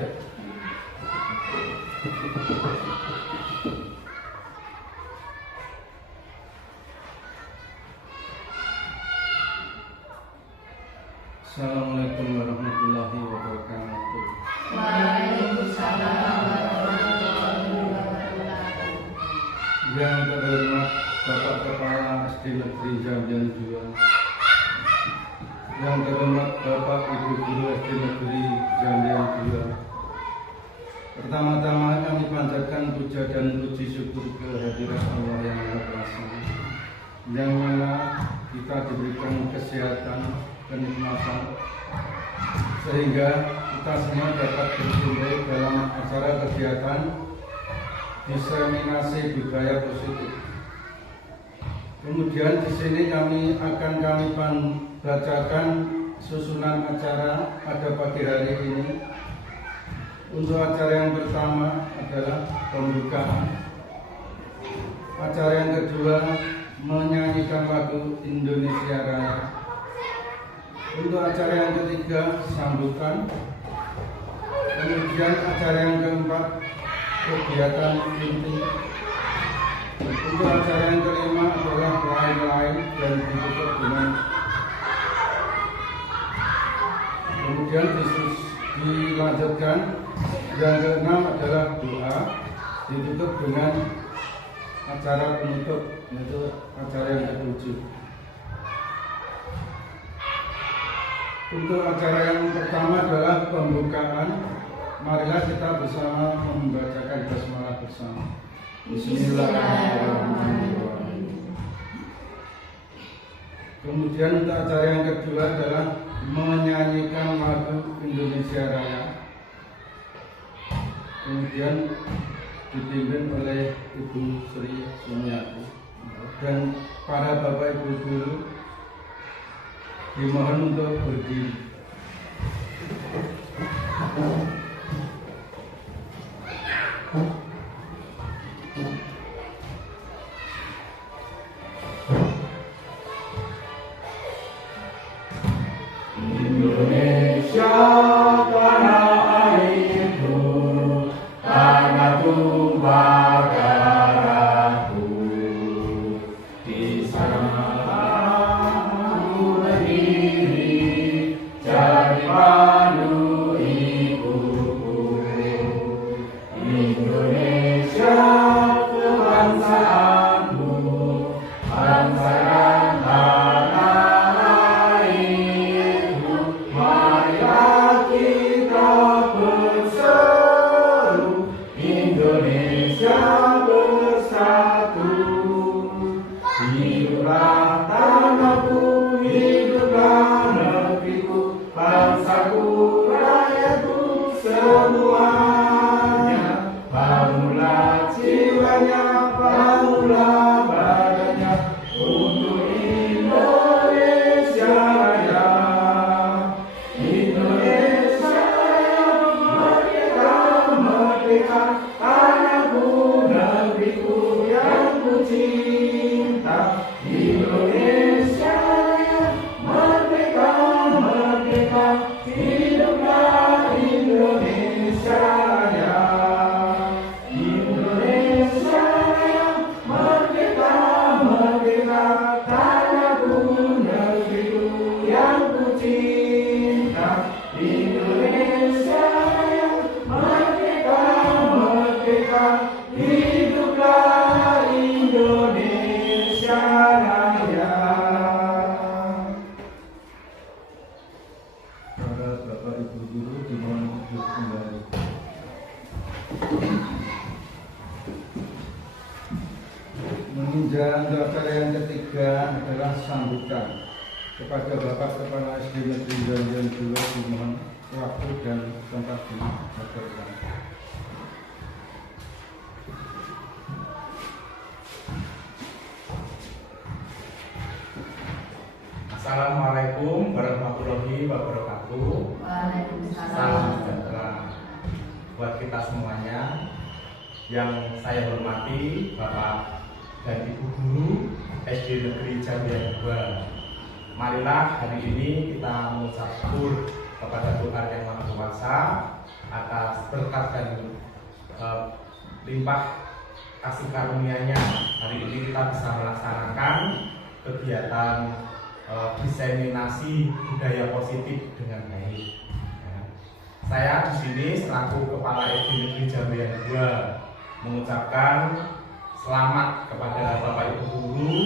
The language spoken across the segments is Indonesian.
Assalamualaikum warahmatullahi wabarakatuh. Waalaikumsalam warahmatullahi wabarakatuh. Yang terhormat Bapak Kepala SD Negeri Jambian 2, yang terhormat Bapak Ibu Guru SD Negeri Jambian 2, pertama-tama kami panjatkan puja dan puji syukur kehadirat Allah yang Maha Kuasa, yang mana kita diberikan kesehatan, kenikmatan, sehingga kita semua dapat berkumpul dalam acara kegiatan diseminasi budaya positif. Kemudian di sini akan kami bacakan susunan acara pada pagi hari ini. Untuk acara yang pertama adalah pembukaan. Acara yang kedua menyanyikan lagu Indonesia Raya. Untuk acara yang ketiga sambutan. Kemudian acara yang keempat kegiatan inti. Untuk acara yang kelima adalah lain-lain dan ditutup dengan kemudian dilanjutkan yang keenam adalah doa, ditutup dengan acara penutup, yaitu acara yang ketujuh. Untuk acara yang pertama adalah pembukaan. Marilah kita bersama membacakan basmalah bersama. Bismillahirrahmanirrahim. Kemudian untuk acara yang kedua adalah menyanyikan lagu Indonesia Raya. Kemudian dipimpin oleh Ibu Sri Sumiati dan para Bapak Ibu Guru dimohon untuk berdiri. Indonesia tanah airku, tanah tumpah darahku, di sana aku berdiri jadi pandu ibuku. Indonesia kebangsaanku, bangsa dan tanah airku. Marilah kita berseru, Indonesia bersatu. Hiduplah tanahku, hiduplah negeriku, bangsaku, rakyatku semuanya. Bangunlah jiwanya, bangunlah badannya untuk Indonesia Raya. Indonesia Raya, merdeka, merdeka, tanahku, negeriku yang ku cinta. Indonesia Raya, merdeka, merdeka, hiduplah Indonesia Raya. Indonesia Raya, merdeka, merdeka, tanahku, negeriku yang ku cinta. Indonesia Raya, merdeka, merdeka, hiduplah Indonesia Raya. Para Bapak Ibu Guru dimohon duduk kembali. Menginjak acara yang ketiga adalah sambutan. Kepada Bapak Kepala SD Negeri Jambian 2 dimohon waktu dan tempat diaturkan. Assalamualaikum warahmatullahi wabarakatuh. Waalaikumsalam. Salam sejahtera buat kita semuanya. Yang saya hormati Bapak dan Ibu Guru SD Negeri Jambian 2. Marilah hari ini kita mengucap syukur kepada Tuhan Yang Maha Kuasa atas berkat dan limpah kasih karunia-Nya. Hari ini kita bisa melaksanakan kegiatan diseminasi budaya positif dengan baik. Saya di sini selaku Kepala SD Negeri Jambian 2 mengucapkan selamat kepada Bapak Ibu guru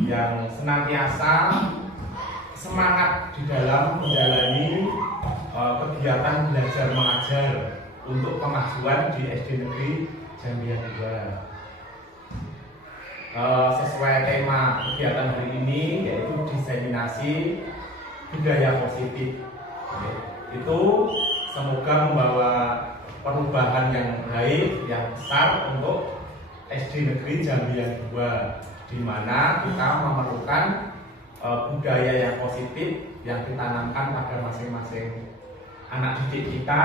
yang senantiasa semangat di dalam menjalani kegiatan belajar mengajar untuk kemajuan di SD Negeri Jambian 2. Sesuai tema kegiatan hari ini yaitu diseminasi budaya positif. Itu semoga membawa perubahan yang baik, yang besar untuk SD Negeri Jambian 2, di mana kita memerlukan budaya yang positif yang ditanamkan pada masing-masing anak didik kita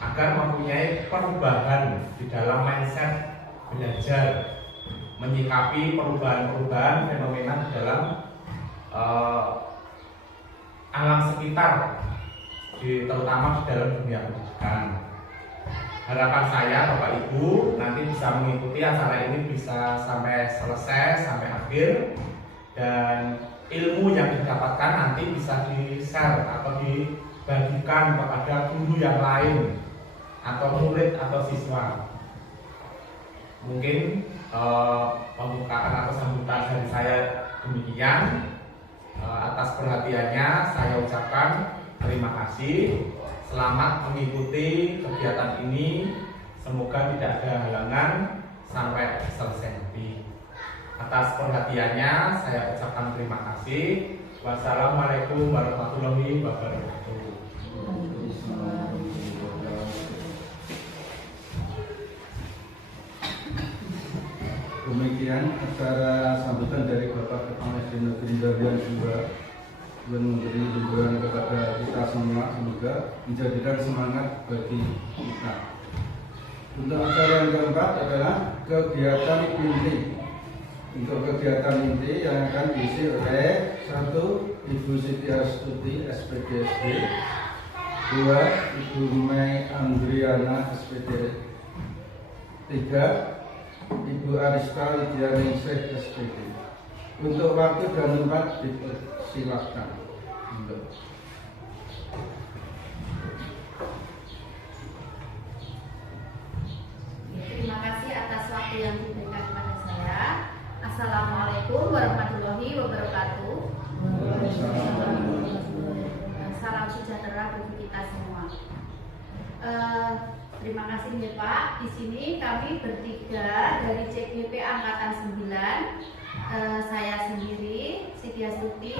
agar mempunyai perubahan di dalam mindset belajar, menyikapi perubahan-perubahan fenomena di dalam alam sekitar, terutama di dalam dunia pendidikan. Harapan saya Bapak Ibu nanti bisa mengikuti acara ini bisa sampai selesai, sampai akhir, dan ilmu yang didapatkan nanti bisa di-share atau dibagikan kepada guru yang lain atau murid atau siswa. Mungkin pembukaan atau sambutan dari saya demikian. Atas perhatiannya saya ucapkan terima kasih. Selamat mengikuti kegiatan ini. Semoga tidak ada halangan sampai selesai nanti. Atas perhatiannya saya ucapkan terima kasih. Wassalamualaikum warahmatullahi wabarakatuh. Demikian acara sambutan dari Bapak Kepala SD Negeri Jambian 2 yang memberi hiburan kepada kita semua, semoga menjadikan semangat bagi kita. Untuk acara yang keempat adalah kegiatan inti. Untuk kegiatan inti yang akan diisi oleh 1. Ibu Siti Astuti SPDSD, 2. Ibu Mei Andriana SPD, 3. Ibu Arista Widianingsih SPD. Untuk waktu dan tempat dipersilakan. Terima kasih atas waktu yang diberikan kepada saya. Assalamualaikum warahmatullahi wabarakatuh. Salam sejahtera bagi kita semua. Terima kasih ya Pak. Di sini kami bertiga dari CGP Angkatan 9. Saya sendiri, Siti Astuti.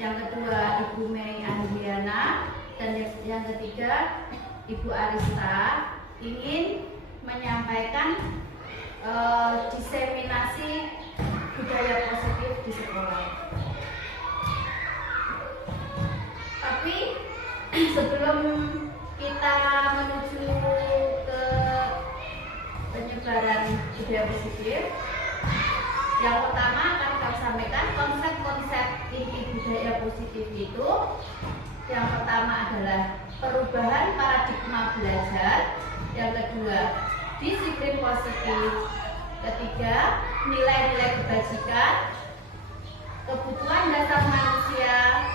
Yang kedua Ibu Mei Andriana, dan yang ketiga Ibu Arista ingin menyampaikan diseminasi budaya positif di sekolah. Tapi sebelum kita menuju ke penyebaran budaya positif, yang pertama akan kami sampaikan konsep-konsep inti budaya positif itu. Yang pertama adalah perubahan paradigma belajar. Yang kedua, disiplin positif. Ketiga, nilai-nilai kebajikan. Kebutuhan dasar manusia,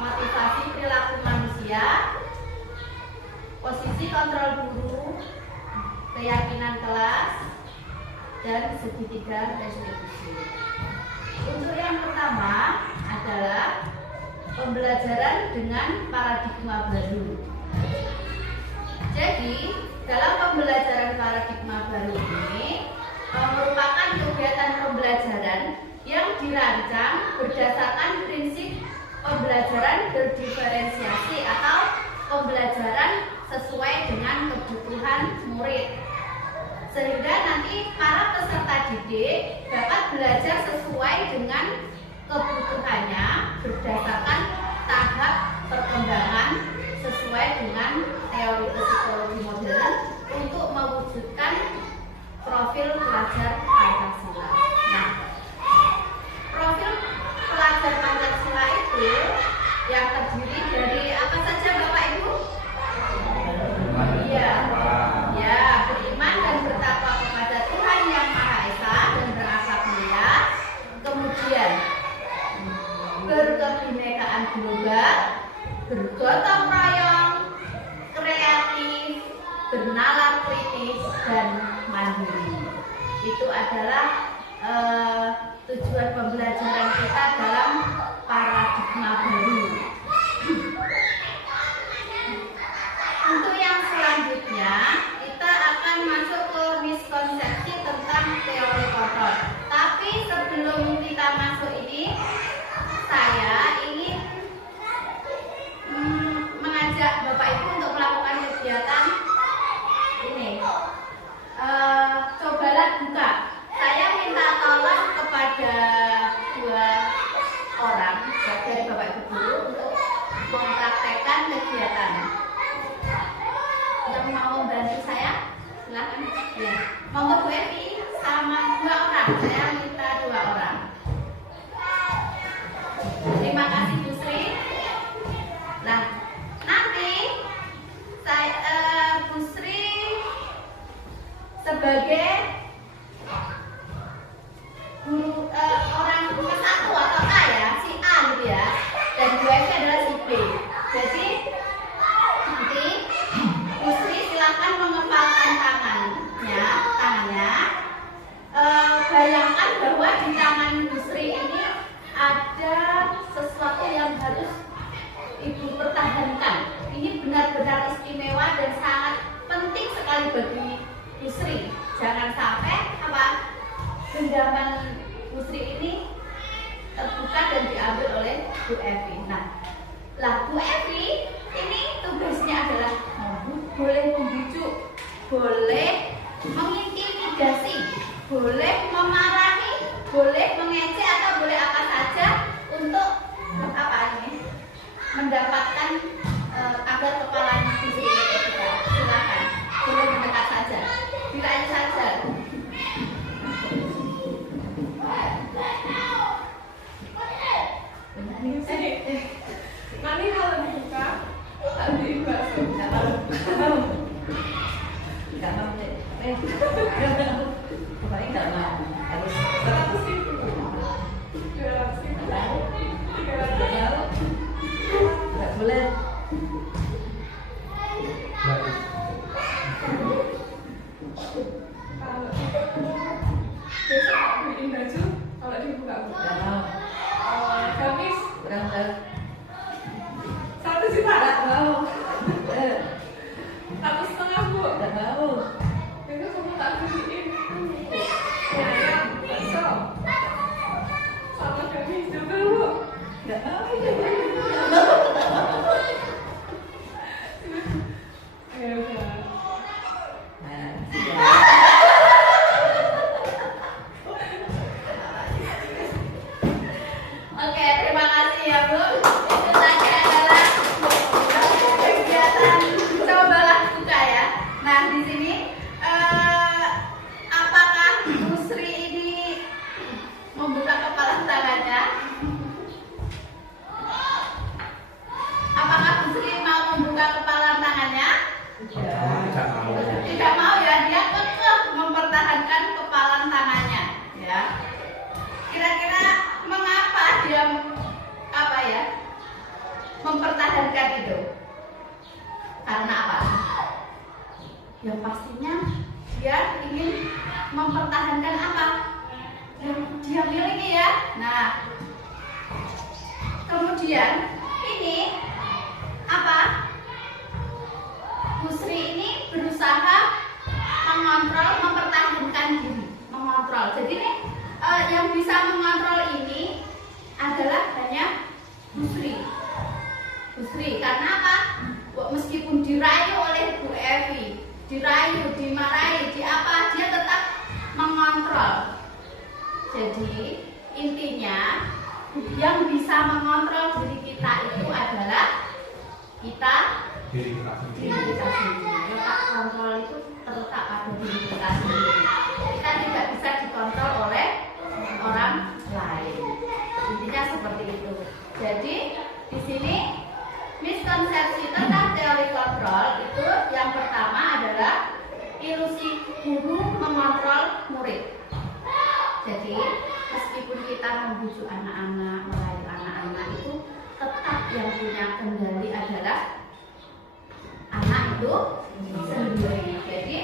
motivasi perilaku manusia, posisi kontrol guru, keyakinan kelas, dan segitiga restitusi. Untuk yang pertama adalah pembelajaran dengan paradigma baru. Jadi, dalam pembelajaran paradigma baru ini merupakan kegiatan pembelajaran yang dirancang berdasarkan prinsip pembelajaran berdiferensiasi atau pembelajaran sesuai dengan kebutuhan murid, sehingga nanti para peserta didik dapat belajar sesuai dengan kebutuhannya berdasarkan tahap perkembangan sesuai dengan teori psikologi modern untuk mewujudkan profil pelajar Pancasila. Nah, profil pelajar Pancasila itu yang terdiri dari apa saja Bapak Ibu? bergotong royong, kreatif, bernalar kritis, dan mandiri. Itu adalah tujuan pembelajaran kita dalam paradigma baru. Untuk yang selanjutnya, kita akan masuk ke miskonsepsi tentang teori kontrol. Tapi sebelum kita masuk ini, saya ingin mengajak Bapak Ibu untuk melakukan kegiatan ini. Cobalah buka. Saya minta tolong kepada 2 orang dari Bapak Ibu guru untuk mempraktekkan kegiatan. Yang mau membantu saya, silakan. Ya. Monggo Bu Evi sama 2 orang. Saya minta 2 orang. Terima kasih Bu Sri. Nah, nanti saya Bu Sri sebagai guru orang ke-1 atau A ya, si A gitu ya, dan Bu Evi adalah si B. Jadi nanti Bu Sri silakan mengepalkan tangannya. Bayangkan bahwa di tangan Bu Sri ini ada sesuatu yang harus Ibu pertahankan. Ini benar-benar istimewa dan sangat penting sekali bagi Bu Sri. Jangan sampai genggaman Bu Sri ini terbuka dan diambil oleh Bu Evi. Nah, Bu Evi ini tugasnya adalah boleh membujuk, boleh mengintimidasi, boleh memarahi, boleh mengejek atau boleh apa saja untuk mendapatkan agar kepalanya Bu Sri ini terbuka. Silakan, boleh mendekat saja, ditanya saja. Nanti kalau dibuka, nanti bakso. Nggak mau. Pokoknya nggak mau. Harus 100.000, 200.000, 300.000. nggak boleh. Kalau besok beliin baju, kalau dibuka Nggak mau. gamis Kurang tahu. 1 juta. Nggak mau. 1,5 Bu. Nggak mau. Besok kamu tak beliin ayam, bakso, sama gamis juga Bu. Nggak mau. Ya udah. Nah, oke, terima kasih ya Bu. Itu tadi adalah kegiatan cobalah buka ya. Nah, di sini apakah Bu Sri ini membuka kepala tangannya? Apakah Bu Sri mau membuka kepala tangannya? Tidak mau. Tidak mau ya, dia kekeh mempertahankan kepalan tangannya ya. Kira-kira mengapa dia mempertahankan itu? Karena apa? Yang pastinya dia ingin mempertahankan apa yang dia miliki ya. Nah, kemudian ini apa? Bu Sri ini berusaha mengontrol, mempertahankan diri, mengontrol. Jadi nih yang bisa mengontrol ini adalah hanya Bu Sri. Bu Sri, karena apa? Meskipun dirayu oleh Bu Evi, dirayu, dimarahi, dia tetap mengontrol. Jadi intinya yang bisa mengontrol diri kita itu adalah kita Diri kita sendiri. diri kita sendiri. Letak kontrol itu terletak pada diri kita sendiri. Kita tidak bisa dikontrol oleh orang lain. Intinya seperti itu. Jadi di sini miskonsepsi tentang teori kontrol itu yang pertama adalah ilusi guru mengontrol murid. Jadi meskipun kita membujuk anak-anak, merayu anak-anak itu tetap yang punya kendali adalah anak itu sendiri. Jadi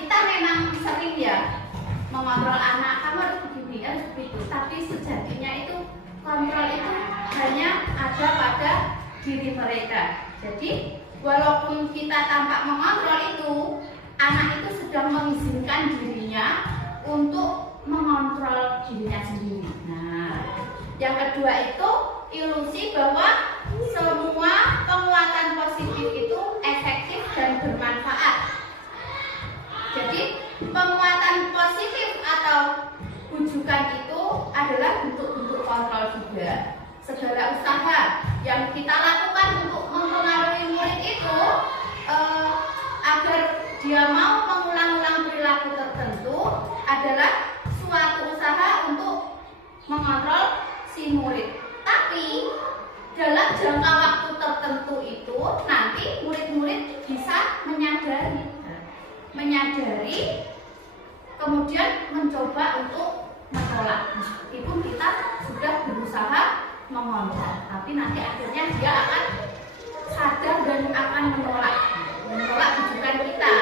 kita memang sering ya mengontrol anak, kamu harus begini, harus begitu. Tapi sejatinya itu kontrol itu hanya ada pada diri mereka. Jadi walaupun kita tampak mengontrol itu, anak itu sedang mengizinkan dirinya untuk mengontrol dirinya sendiri. Nah, yang kedua itu ilusi bahwa semua penguatan positif itu efektif dan bermanfaat. Jadi penguatan positif atau bujukan itu adalah bentuk-bentuk kontrol juga. Segala usaha yang kita lakukan untuk mempengaruhi murid itu agar dia mau mengulang-ulang perilaku tertentu adalah suatu usaha untuk mengontrol si murid. Tapi dalam jangka waktu tertentu itu nanti murid-murid bisa menyadari kemudian mencoba untuk menolak, meskipun kita sudah berusaha mengontrol, tapi nanti akhirnya dia akan sadar dan akan menolak bujukan kita.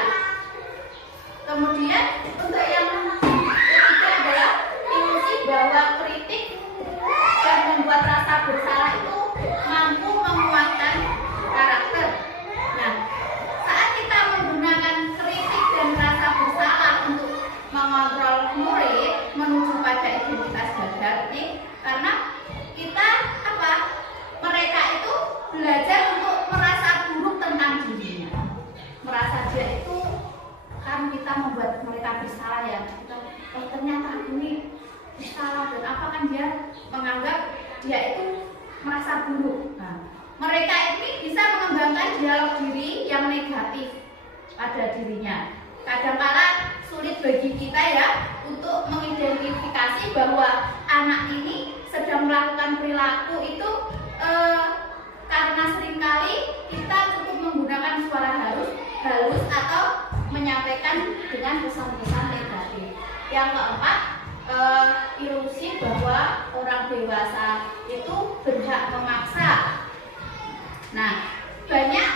Kemudian untuk yang ketiga adalah ilusi bahwa kritik dan membuat rasa bersalah itu mampu menguatkan karakter. Nah, saat kita menggunakan kritik dan rasa bersalah untuk mengontrol murid menuju pada identitas gagal ini, karena kita mereka itu belajar untuk merasa buruk tentang dirinya, merasa dia itu kan kita membuat mereka bersalah ya, ternyata ini bersalah dan apa kan dia menganggap dia itu merasa buruk. Nah, mereka ini bisa mengembangkan dialog diri yang negatif pada dirinya. Kadang-kala sulit bagi kita ya untuk mengidentifikasi bahwa anak ini sedang melakukan perilaku itu karena seringkali kita cukup menggunakan suara halus atau menyampaikan dengan pesan-pesan negatif. Yang keempat, ilusi bahwa orang dewasa itu berhak memaksa. Nah, banyak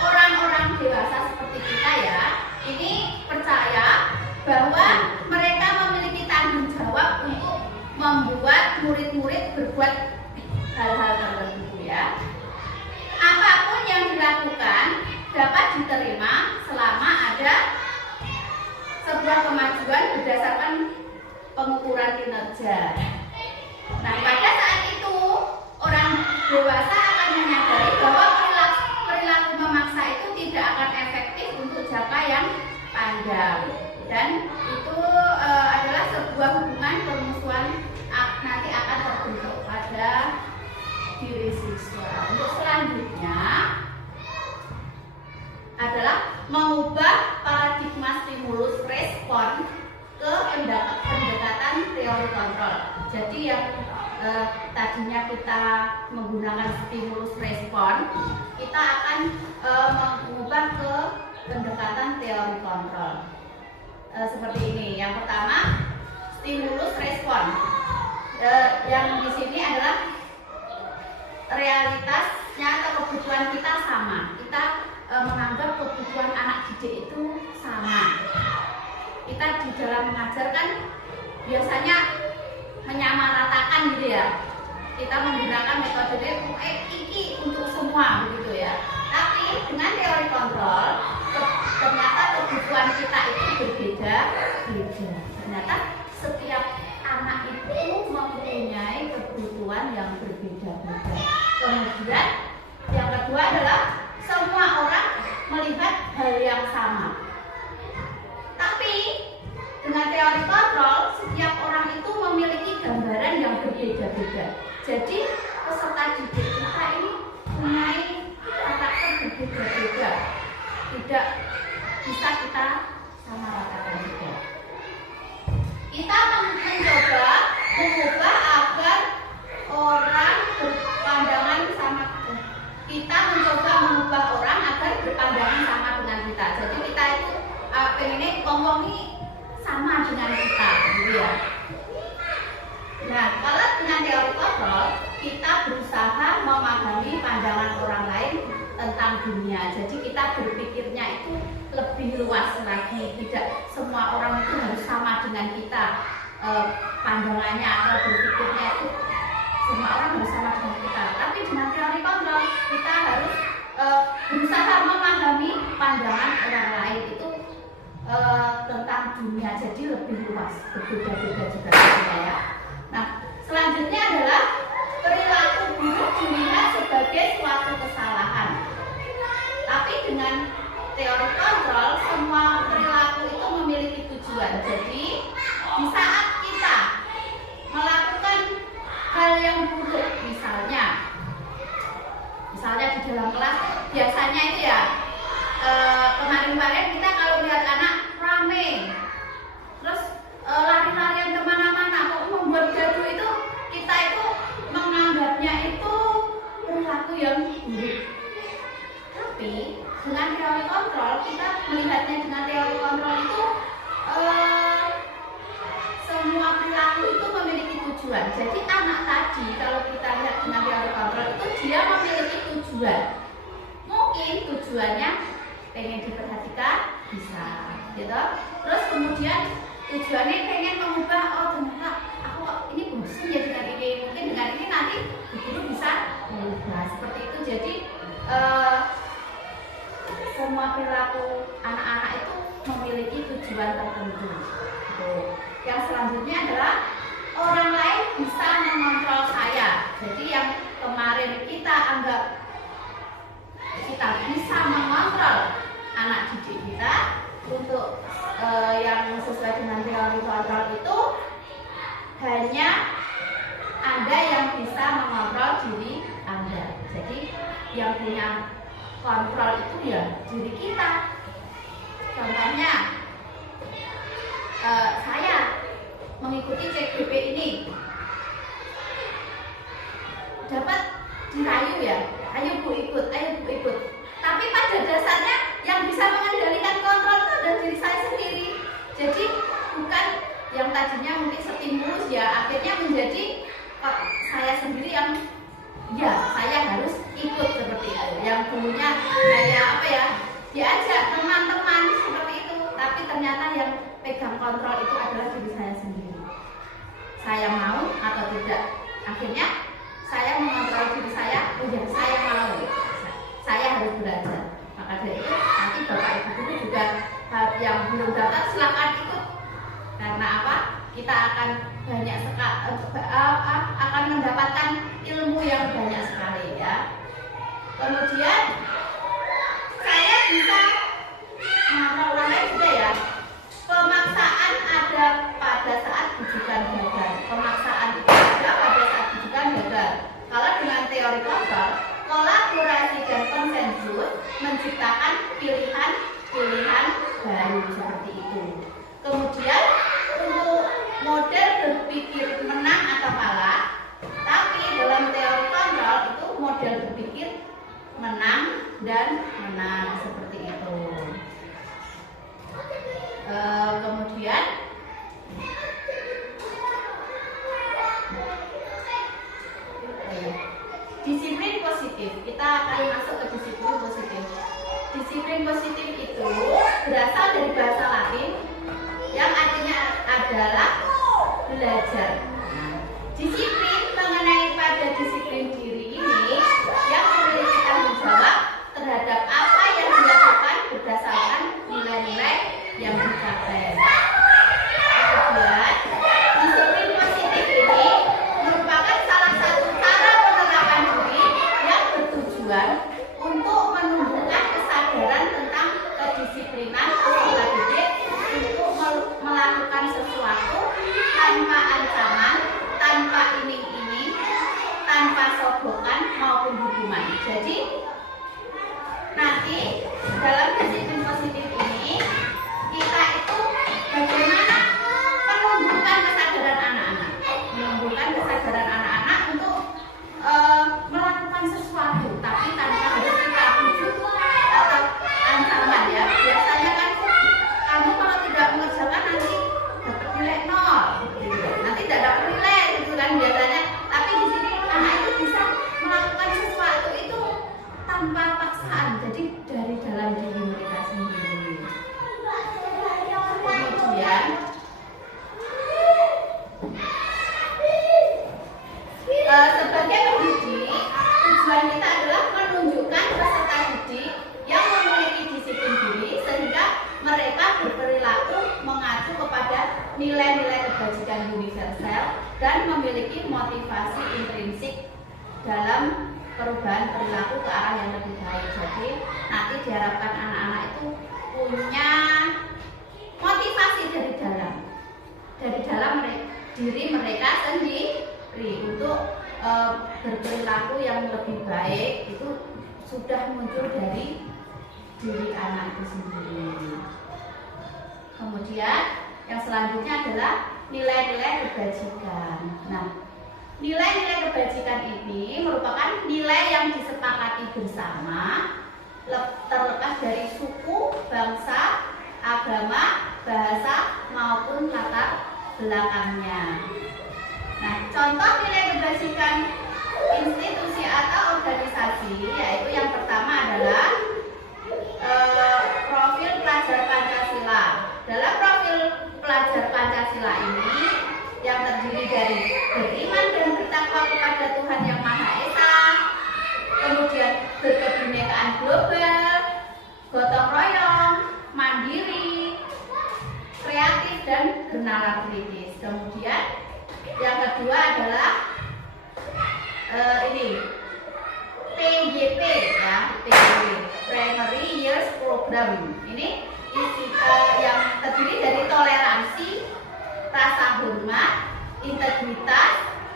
orang-orang dewasa seperti kita ya, ini percaya bahwa mereka memiliki tanggung jawab untuk membuat murid-murid berbuat hal-hal tertentu ya. Apapun yang dilakukan dapat diterima selama ada sebuah kemajuan berdasarkan pengukuran kinerja. Nah, pada saat itu orang dewasa akan menyadari bahwa perilaku memaksa itu tidak akan efektif untuk jangka yang panjang, dan itu adalah sebuah hubungan permusuhan nanti akan terbentuk pada diri siswa. Untuk selanjutnya adalah mengubah paradigma stimulus respon ke pendekatan teori kontrol. Jadi yang tadinya kita menggunakan stimulus respon, kita akan mengubah ke pendekatan teori kontrol. Seperti ini. Yang pertama, stimulus respon. Yang di sini adalah realitasnya atau kebutuhan kita sama. Kita menganggap kebutuhan anak didik itu sama. Kita di dalam mengajar kan biasanya menyamaratakan gitu ya. Kita menggunakan metode iki untuk semua begitu ya. Tapi dengan teori kontrol ternyata kebutuhan kita itu berbeda. Ternyata setiap anak itu mempunyai kebutuhan yang berbeda-beda. Kemudian yang kedua adalah semua orang melihat hal yang sama. Tapi dengan teori kontrol, setiap orang itu memiliki gambaran yang berbeda-beda. Jadi peserta didik kita ini punya karakter berbeda-beda. Tidak bisa kita samaratakan juga. Kita mencoba mengubah agar orang berpandangan sama kita. Kita mencoba mengubah orang agar berpandangan sama dengan kita. Jadi kita itu pengennya ngomong ini sama dengan kita, gitu ya. Nah, kalau dengan teori kontrol kita berusaha memahami pandangan orang lain tentang dunia. Jadi kita berpikirnya itu lebih luas lagi. Tidak semua orang itu harus sama dengan kita pandangannya atau berpikirnya itu semua orang harus sama dengan kita. Tapi dengan teori kontrol kita harus berusaha memahami pandangan orang lain itu tentang dunia. Jadi lebih luas, berbeda-beda juga ya. Nah, selanjutnya adalah perilaku buruk dilihat sebagai suatu kesalahan. Tapi dengan teori kontrol, semua perilaku itu memiliki tujuan. Jadi di saat kita melakukan hal yang buruk, misalnya di dalam kelas biasanya itu ya kemarin-kemarin kita kalau lihat anak rame terus lari-larian kemana-mana membuat gaduh, itu kita itu menganggapnya itu perilaku yang buruk. Tapi dengan teori kontrol, kita melihatnya dengan teori kontrol itu semua perilaku itu memiliki tujuan. Jadi anak tadi kalau kita lihat dengan teori kontrol itu dia memiliki tujuan. Mungkin tujuannya pengen diperhatikan, bisa gitu. Terus kemudian tujuannya pengen mengubah, oh ternyata aku kok ini bosan ya dengan ini, mungkin dengan ini nanti guru bisa mengubah seperti itu. Jadi semua perilaku anak-anak itu memiliki tujuan tertentu. Yang selanjutnya adalah orang lain bisa mengontrol saya. Jadi yang kemarin kita anggap kita bisa mengontrol anak didik kita untuk yang sesuai dengan teori kontrol itu hanya Anda yang bisa mengontrol diri Anda. Jadi yang punya kontrol itu ya diri kita. Contohnya saya mengikuti CGP ini dapat dirayu ya, ayo bu ikut, tapi pada dasarnya yang bisa mengendalikan kontrol itu adalah diri saya sendiri. Jadi bukan yang tadinya mungkin stimulus ya akhirnya menjadi saya sendiri yang ya saya harus ikut seperti itu. Yang dulunya saya diajak teman-teman seperti itu, tapi ternyata yang pegang kontrol itu adalah diri saya sendiri. Saya mau atau tidak, akhirnya saya mengontrol diri saya. Oh ya, saya mau, saya harus belajar. Maka dari itu nanti bapak ibu guru juga yang belum daftar silakan ikut. Karena apa? Kita akan banyak sekali akan mendapatkan ilmu yang banyak sekali ya. Kemudian saya bisa mengontrol orang lain juga ya. Pemaksaan ada pada saat bujukan gagal. Pemaksaan itu ada pada saat bujukan gagal. Kalau dengan teori kontrol, kolaborasi dan konsensus menciptakan pilihan-pilihan baru seperti itu. Kemudian untuk model berpikir menang atau kalah, tapi dalam teori kontrol itu model berpikir menang dan menang seperti itu. Kemudian disiplin positif, kita akan masuk ke disiplin positif. Disiplin positif itu berasal dari bahasa Latin yang artinya adalah belajar. Disiplin mengenai pada disiplin diri ini yang memiliki tanggung jawab terhadap apa yang dilakukan berdasarkan nilai-nilai yang dicapai. Kemudian disiplin positif ini merupakan salah satu cara penerapan diri yang bertujuan untuk menumbuhkan kesadaran tentang kedisiplinan peserta didik untuk melakukan sesuatu tanpa ancaman, tanpa iming-iming, tanpa sogokan maupun hukuman. Jadi nanti dalam disiplin positif ini kita itu bagaimana menumbuhkan kesadaran anak-anak untuk melakukan sesuatu, tapi tanpa harus kita bujuk atau ancaman ya. Biasanya kan kamu kalau tidak mengerjakan nanti dapat nilai 0, gitu. Nanti tidak dapat nilai gitu kan biasanya. Tapi di sini anak itu universal dan memiliki motivasi intrinsik dalam perubahan perilaku ke arah yang lebih baik. Jadi nanti diharapkan anak-anak itu punya motivasi dari dalam diri mereka sendiri untuk berperilaku yang lebih baik. Itu sudah muncul dari diri anak itu sendiri. Kemudian yang selanjutnya adalah nilai-nilai kebajikan. Nah, nilai-nilai kebajikan ini merupakan nilai yang disepakati bersama, terlepas dari suku, bangsa, agama, bahasa maupun latar belakangnya. Nah, contoh nilai kebajikan institusi atau organisasi yaitu yang pertama adalah profil pelajar Pancasila. Dalam profil pelajar Pancasila ini yang terdiri dari beriman dan bertakwa kepada Tuhan Yang Maha Esa, kemudian berkebinekaan global, gotong royong, mandiri, kreatif dan bernalar kritis. Kemudian yang kedua adalah ini PYP ya, PYP Primary Years Program. Ini yang terdiri dari toleransi, rasa hormat, integritas,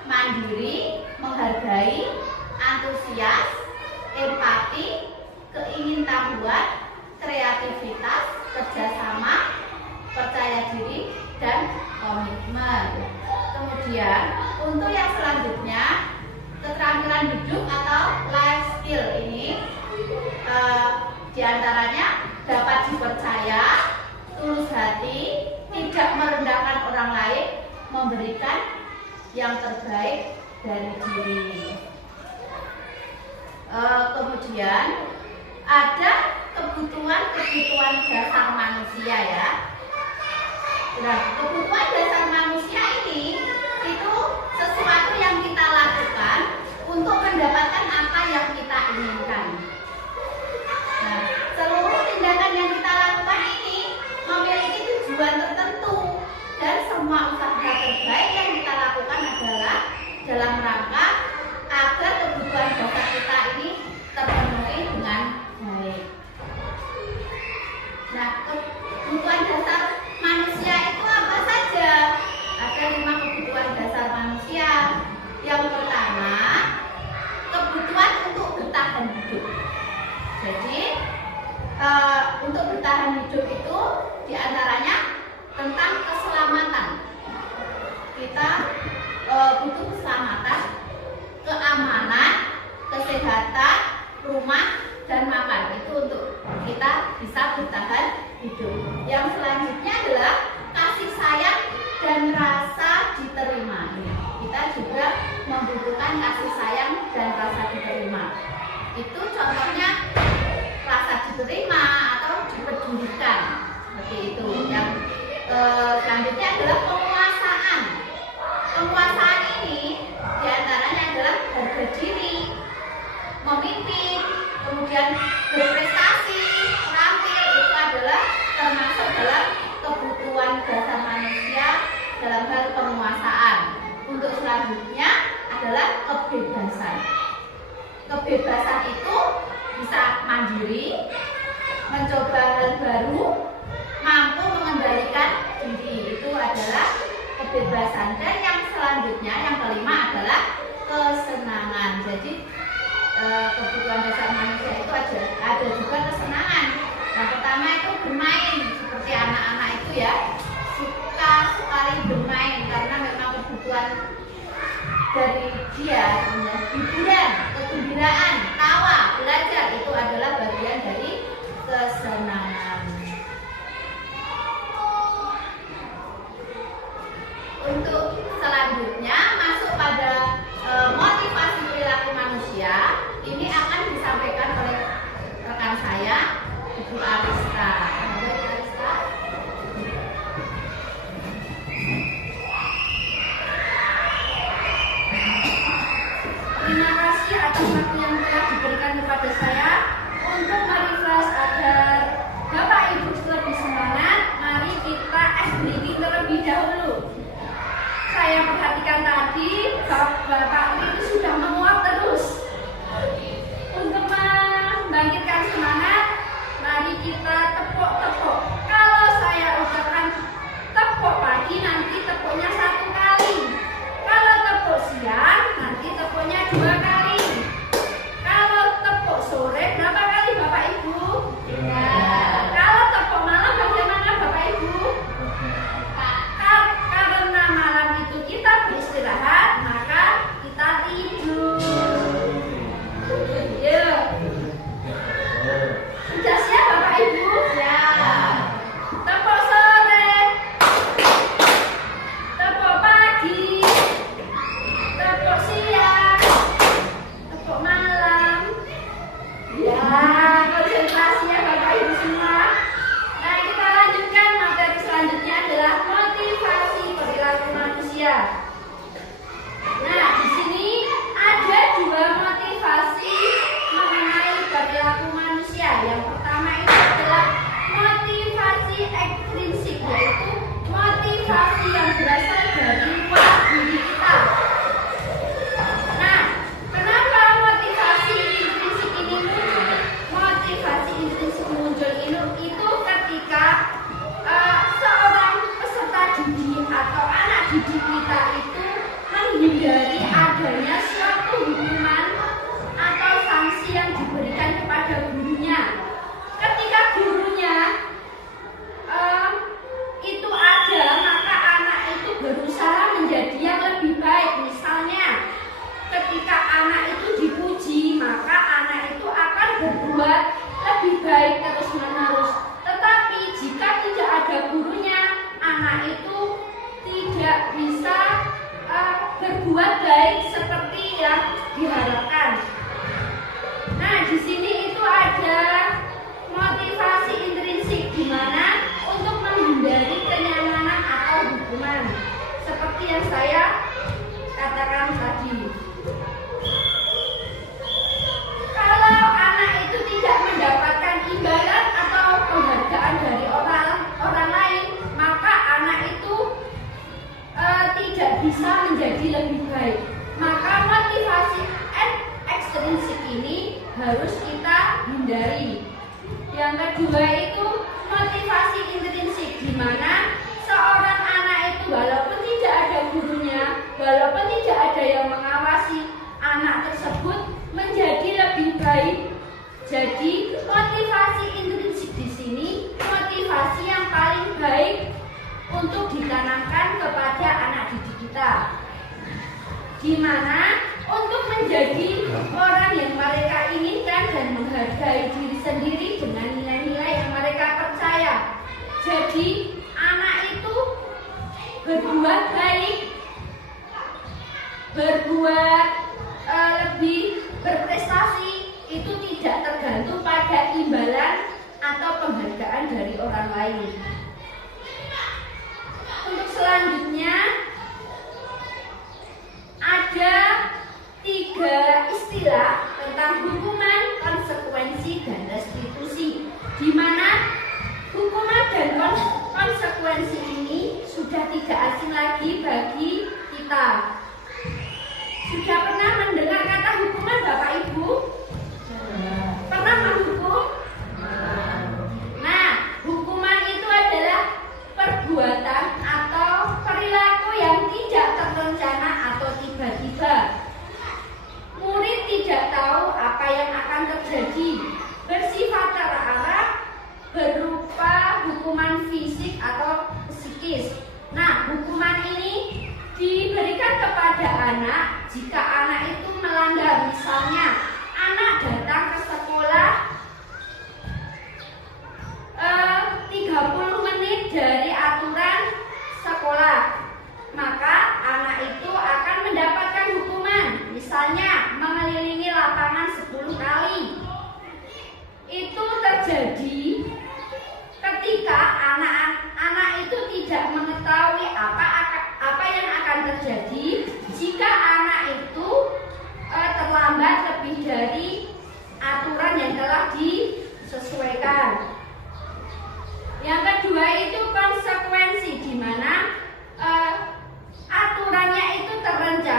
mandiri, menghargai, antusias, empati, keingintahuan, kreativitas, kerjasama, percaya diri, dan komitmen. Kemudian untuk yang selanjutnya keterampilan hidup atau life skill ini diantaranya dapat dipercaya, tulus hati, tidak merendahkan orang lain, memberikan yang terbaik dari diri. Kemudian ada kebutuhan dasar manusia ya. Nah, kebutuhan dasar manusia ini itu sesuatu yang kita lakukan untuk mendapatkan apa yang kita inginkan. Nah, seluruh tindakan yang kita lakukan ini memiliki tujuan tertentu dan semua usaha terbaik yang kita lakukan adalah dalam rangka agar kebutuhan dasar kita ini terpenuhi dengan baik. Nah, kebutuhan dasar manusia itu apa saja? Ada 5 kebutuhan dasar manusia. Yang pertama, kebutuhan untuk bertahan hidup. Jadi, untuk bertahan hidup itu diantaranya tentang keselamatan. Kita butuh keselamatan, keamanan, kesehatan, rumah, dan makan. Itu untuk kita bisa bertahan hidup. Yang selanjutnya adalah kasih sayang dan rasa diterima. Kita juga membutuhkan kasih sayang dan rasa diterima. Itu contohnya rasa diterima atau dipedulikan, seperti itu. Yang selanjutnya adalah penguasaan. Penguasaan ini diantaranya adalah harga diri, memimpin, kemudian berprestasi, terampil. Itu adalah termasuk dalam kebutuhan dasar manusia dalam hal penguasaan. Untuk selanjutnya adalah kebebasan. Kebebasan itu bisa mandiri, mencoba hal baru, mampu mengendalikan diri. Itu adalah kebebasan. Dan yang selanjutnya, yang kelima adalah kesenangan. Jadi kebutuhan dasar manusia itu ada juga kesenangan. Yang pertama itu bermain, seperti anak-anak itu ya suka sekali bermain karena memang kebutuhan dari dia. Hiburan, kegembiraan, tawa, belajar itu adalah bagian dari kesenangan. Untuk selanjutnya masuk pada motivasi perilaku manusia. Ini akan disampaikan oleh rekan saya, Ibu Arista. Terima kasih atas waktu yang telah diberikan kepada saya untuk merefresh agar Bapak Ibu lebih semangat. Mari kita SBD terlebih dahulu. Saya tadi Bapak itu sudah menguap terus. Untuk membangkitkan semangat, mari kita tepuk-tepuk. Kalau saya ucapkan tepuk pagi, nanti tepuknya 1 kali. Kalau tepuk siang, nanti tepuknya 2 kali. Kalau tepuk sore, berapa kali Bapak Ibu? Kalau tepuk malam, bagaimana Bapak Ibu? Karena malam itu kita beristirahat, maka kita tidur. Yuk. Sudah siap Bapak Ibu? Ya. Tepuk sore, tepuk pagi, tepuk siang, tepuk malam. Ya, konsentrasi ya Bapak Ibu semua. Nah, kita lanjutkan materi selanjutnya adalah motivasi perilaku manusia. Nah, di sini ada 2 motivasi mengenai perilaku manusia. Yang pertama itu adalah motivasi ekstrinsik, yaitu motivasi yang berasal dari luar diri kita. Nah, kenapa motivasi intrinsik ini muncul? Motivasi intrinsik muncul itu ketika seorang peserta didik atau anak didik kita itu menghindari adanya suatu hukuman atau sanksi yang diberikan kepada gurunya. Ketika gurunya itu ada, maka anak itu berusaha menjadi yang lebih baik. Misalnya, ketika anak itu dipuji, maka anak itu akan berbuat lebih baik terus-menerus. Tetapi jika tidak ada gurunya, anak itu tidak bisa berbuat baik seperti yang diharapkan. Nah, di sini itu ada motivasi intrinsik, di mana untuk menghindari kenyamanan atau hukuman, seperti yang saya katakan tadi. Kalau anak itu tidak mendapatkan imbalan atau penghargaan dari orang lain, maka anak itu tidak bisa menjadi lebih baik. Maka motivasi ekstrinsik ini harus kita hindari. Yang kedua itu motivasi intrinsik, di mana seorang anak itu walaupun tidak ada gurunya, walaupun tidak ada yang mengawasi, anak tersebut menjadi lebih baik. Jadi motivasi intrinsik di sini motivasi yang paling baik untuk ditanamkan kepada anak didik kita, di mana untuk menjadi orang yang mereka inginkan dan menghargai diri sendiri dengan nilai-nilai yang mereka percaya. Jadi anak itu berbuat baik, berbuat lebih berprestasi, itu tidak tergantung pada imbalan atau penghargaan dari orang lain. Untuk selanjutnya ada 3 istilah tentang hukuman, konsekuensi, dan restitusi, di mana hukuman dan konsekuensi ini sudah tidak asing lagi bagi kita. Sudah pernah mendengar kata hukuman Bapak Ibu? Pernah menghukum? Nah, hukuman itu adalah perbuatan atau perilaku yang tidak terencana atau tiba-tiba. Murid tidak tahu apa yang akan terjadi, bersifat terarah, berupa hukuman fisik atau psikis. Nah, hukuman ini diberikan kepada anak jika anak itu melanggar. Misalnya, anak datang ke sekolah 30 menit dari aturan sekolah, maka anak itu akan mendapatkan hukuman. Misalnya, mengelilingi lapangan 10 kali. Itu terjadi ketika anak itu tidak mengetahui apa yang akan terjadi jika anak itu terlambat lebih dari aturan yang telah disesuaikan. Yang kedua itu konsekuensi, di mana aturannya itu terencana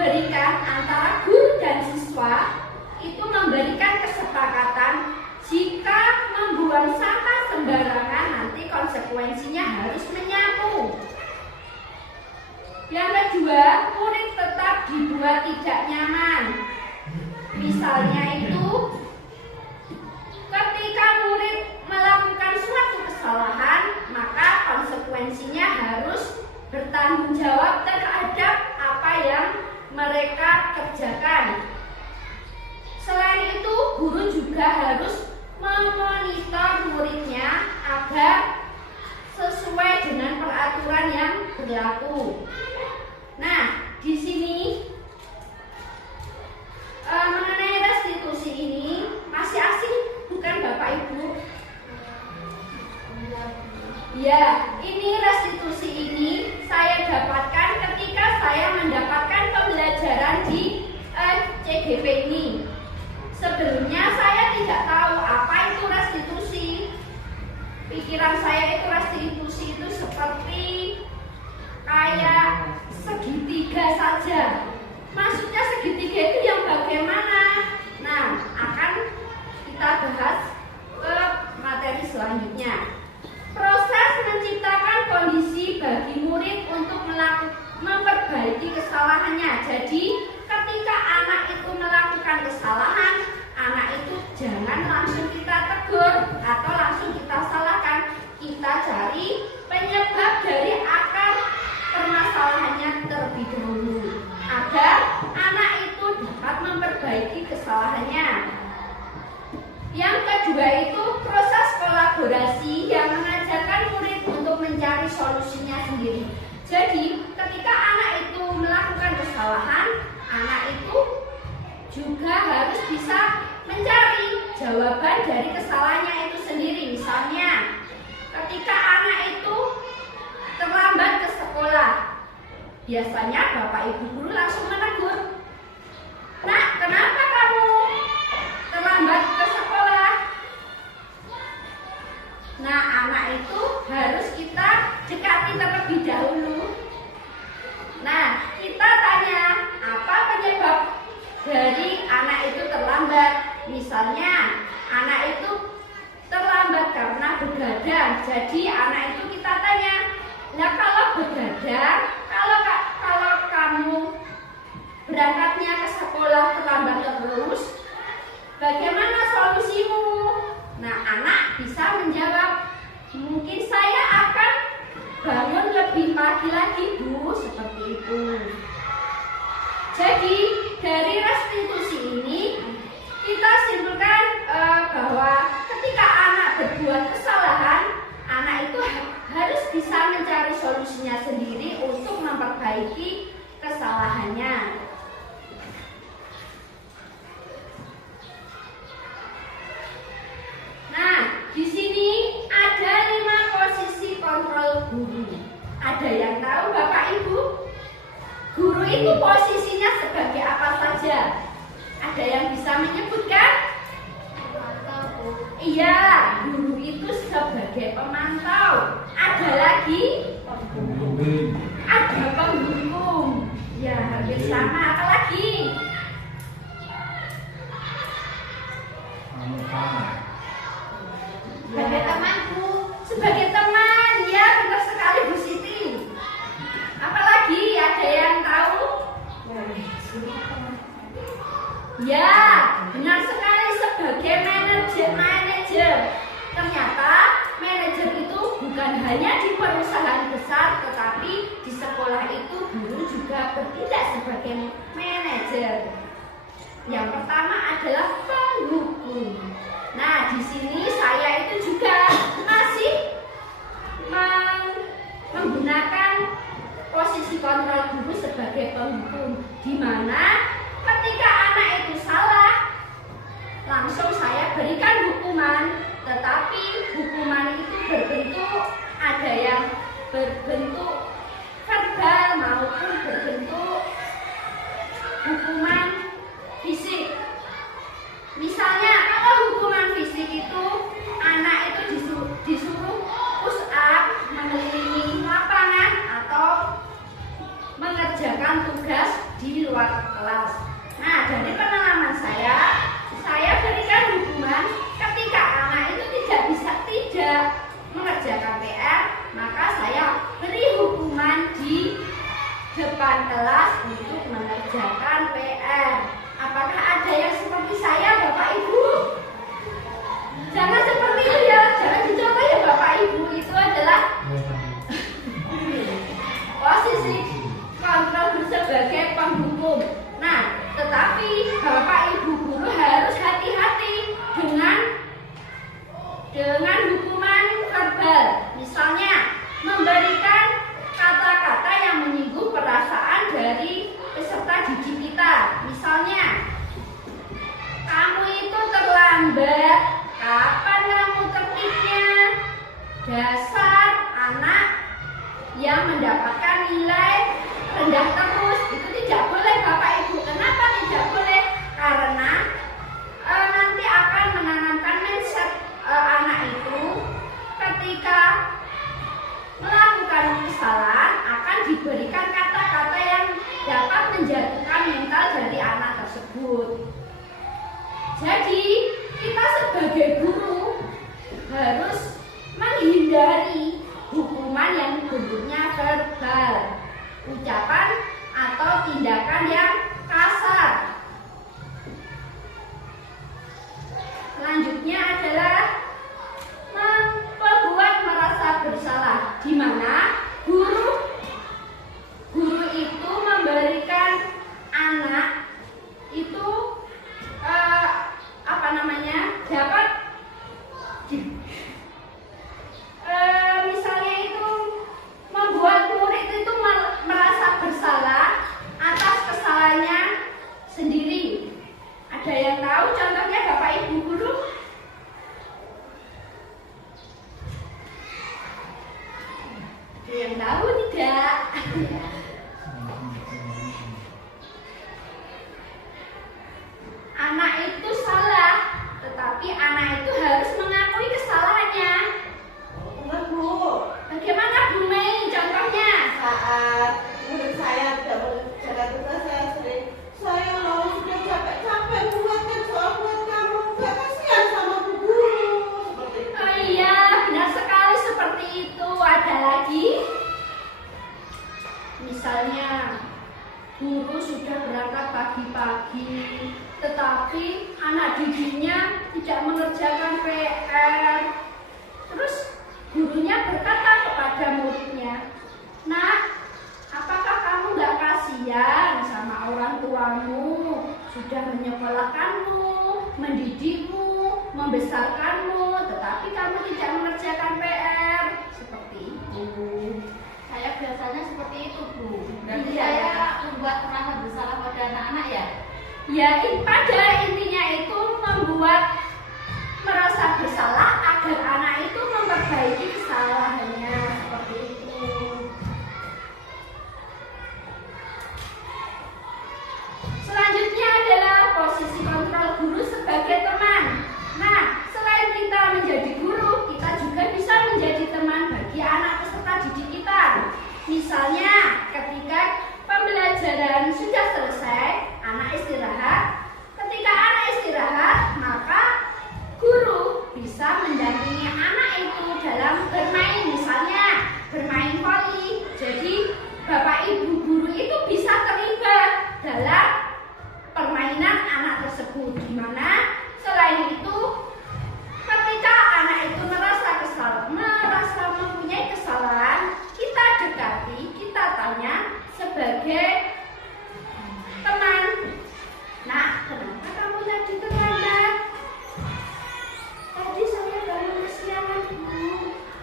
diberikan antara guru dan siswa itu memberikan kesepakatan jika membuang sampah sembarangan nanti konsekuensinya harus menyapu. Yang kedua, murid tetap dibuat tidak nyaman. Misalnya itu, ketika murid melakukan suatu kesalahan, maka konsekuensinya harus bertanggung jawab terhadap apa yang mereka kerjakan. Selain itu, guru juga harus memonitor muridnya agar sesuai dengan peraturan yang berlaku. Nah, di sini mengenai restitusi ini masih asing bukan Bapak Ibu? Ya, ini restitusi ini saya dapatkan ketika saya mendapatkan pembelajaran di CGP ini. Sebelumnya saya tidak tahu apa itu restitusi. Pikiran saya itu restitusi itu seperti kayak segitiga saja. Maksudnya segitiga itu yang bagaimana? Nah, akan kita bahas ke materi selanjutnya. Proses menciptakan kondisi bagi murid untuk memperbaiki kesalahannya. Jadi, ketika anak itu melakukan kesalahan, anak itu jangan langsung kita tegur atau langsung kita salahkan. Kita cari penyebab dari akar permasalahannya terlebih dahulu agar anak itu dapat memperbaiki kesalahannya. Yang kedua itu proses kolaborasi yang mengajarkan murid untuk mencari solusinya sendiri. Jadi ketika anak itu melakukan kesalahan, anak itu juga harus bisa mencari jawaban dari kesalahannya itu sendiri. Misalnya ketika anak itu terlambat ke sekolah, biasanya Bapak Ibu guru langsung menegur. Nak, kenapa kamu terlambat ke sekolah? Nah, anak itu harus kita dekati terlebih dahulu. Nah, kita tanya, apa penyebab dari anak itu terlambat? Misalnya, anak itu terlambat karena begadang. Jadi, anak itu kita tanya, nah kalau begadang, kalau kamu berangkatnya ke sekolah terlambat terus, bagaimana solusimu? Nah, anak bisa menjawab, mungkin saya akan bangun lebih pagi lagi, Bu, seperti itu. Jadi, dari restitusi ini, kita simpulkan bahwa ketika anak berbuat kesalahan, anak itu harus bisa mencari solusinya sendiri untuk memperbaiki kesalahannya. Nah, di sini ada 5 posisi kontrol guru. Ada yang tahu Bapak Ibu? Guru itu posisinya sebagai apa saja? Ada yang bisa menyebutkan? Iya, guru itu sebagai pemantau. Ada lagi? Ada penghukum. Ya, hampir sama. Apa lagi? Sebagai temanku, sebagai teman, ya benar sekali Bu Siti. Apalagi ada yang tahu? Ya, benar sekali sebagai manajer. Ternyata manajer itu bukan hanya di perusahaan besar, tetapi di sekolah itu guru juga bertindak sebagai manajer. Yang pertama adalah penghukum. Nah, di sini saya itu juga masih menggunakan posisi kontrol guru sebagai penghukum, di mana ketika anak itu salah, langsung saya berikan hukuman. Tetapi hukuman itu berbentuk, ada yang berbentuk verbal maupun berbentuk hukuman fisik. Misalnya kalau hukuman fisik itu anak itu disuruh push up, mengelilingi lapangan atau mengerjakan tugas di luar Misalnya itu membuat murid itu merasa bersalah atas kesalahannya sendiri. Ada yang tahu contohnya Bapak Ibu guru? Ada yang tahu tidak? Anak itu salah, tetapi anak itu harus mengakui kesalahannya. Benar Bu, Bagaimana Bu Mei contohnya? saat murid saya tidak mengerjakan tugas saya loh sudah capek-capek buatkan soal buat kamu, gak kasihan sama Bu Guru. Seperti itu. Oh iya, benar sekali seperti itu. Ada lagi? Misalnya, guru sudah berangkat pagi-pagi, tetapi anak didiknya tidak mengerjakan PR. Terus gurunya berkata kepada muridnya, "Nak, apakah kamu gak kasihan sama orang tuamu? Sudah menyekolahkanmu, mendidikmu, membesarkanmu, tetapi kamu tidak mengerjakan PR." Seperti itu. Saya biasanya seperti itu Bu. Berarti Iya. saya membuat merasa bersalah pada anak-anak ya. Ya, pada intinya itu membuat merasa bersalah agar anak itu memperbaiki kesalahannya. Seperti itu. Selanjutnya adalah posisi kontrol guru sebagai teman. Nah, selain kita menjadi guru, kita juga bisa menjadi teman bagi anak peserta didik kita. Misalnya, ketika pembelajaran sudah selesai, anak istirahat. Ketika anak istirahat, maka guru bisa mendampingi anak itu dalam bermain, misalnya bermain voli. Jadi, Bapak Ibu guru itu bisa terlibat dalam permainan anak tersebut. Di mana selain itu, ketika anak itu merasa mempunyai kesalahan, kita dekati, kita tanya sebagai teman. "Nah, kenapa kamu tadi terlambat?" "Tadi saya baru kesiangan Bu."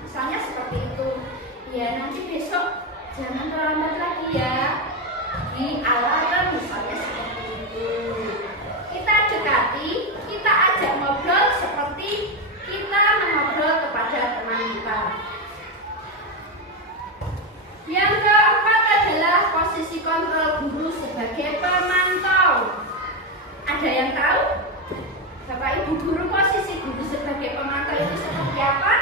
Misalnya seperti itu. "Ya, nanti besok jangan terlambat lagi ya. Di alarm," misalnya seperti itu. Kita dekati, kita ajak ngobrol seperti kita mengobrol kepada teman kita. Yang keempat adalah posisi kontrol guru sebagai pemantau. Ada yang tahu? Bapak Ibu guru, posisi guru sebagai pemantau itu seperti apa?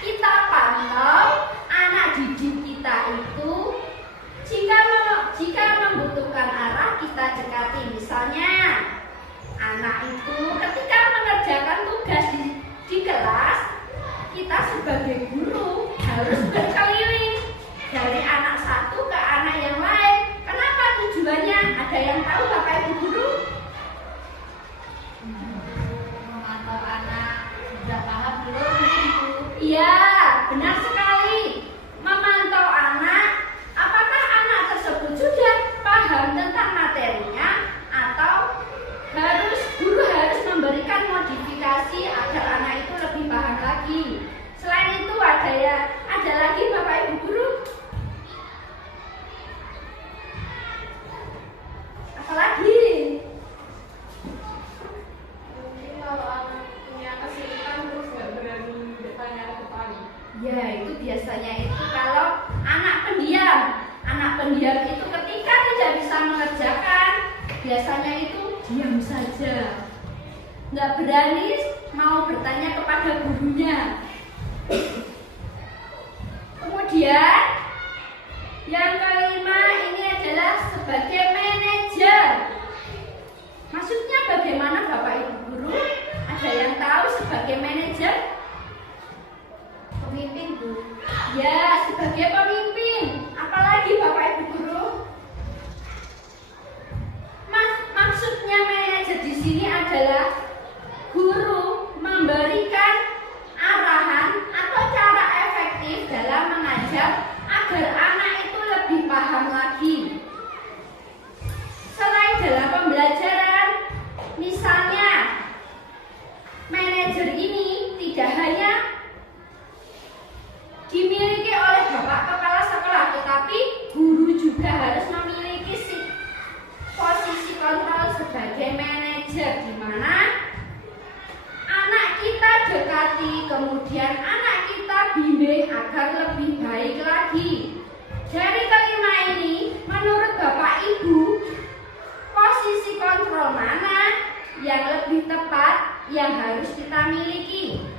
Kita pantau anak didik kita itu jika membutuhkan arah, kita dekati. Misalnya, anak itu ketika mengerjakan tugas di kelas, kita sebagai guru harus berkeliling dari anak satu ke anak yang lain. Kenapa tujuannya? Ada yang tahu Bapak Ibu guru? Memantau anak sudah paham belum Bu? Iya, benar sekali. Memantau anak, apakah anak tersebut sudah paham tentang materinya atau guru harus memberikan modifikasi agar anak itu lebih paham lagi. Selain itu ada lagi Bapak Ibu guru? Apalagi? Mungkin kalau anak punya kesulitan terus nggak berani bertanya ke depan. Ya, itu biasanya itu kalau anak pendiam. Anak pendiam itu ketika tidak bisa mengerjakan, biasanya itu diam saja. Nggak berani mau bertanya kepada gurunya. Kemudian, yang kelima ini adalah sebagai manajer. Maksudnya bagaimana Bapak Ibu guru? Ada yang tahu sebagai manajer? Pemimpin Bu. Ya, sebagai pemimpin. Apalagi Bapak Ibu guru? Maksudnya manajer di sini adalah guru memberikan arahan atau cara efektif dalam mengajar agar anak itu lebih paham lagi. Selain dalam sebagai manajer di mana anak kita dekati, kemudian anak kita bimbing agar lebih baik lagi. Dari kelima ini, menurut Bapak Ibu, posisi kontrol mana yang lebih tepat yang harus kita miliki?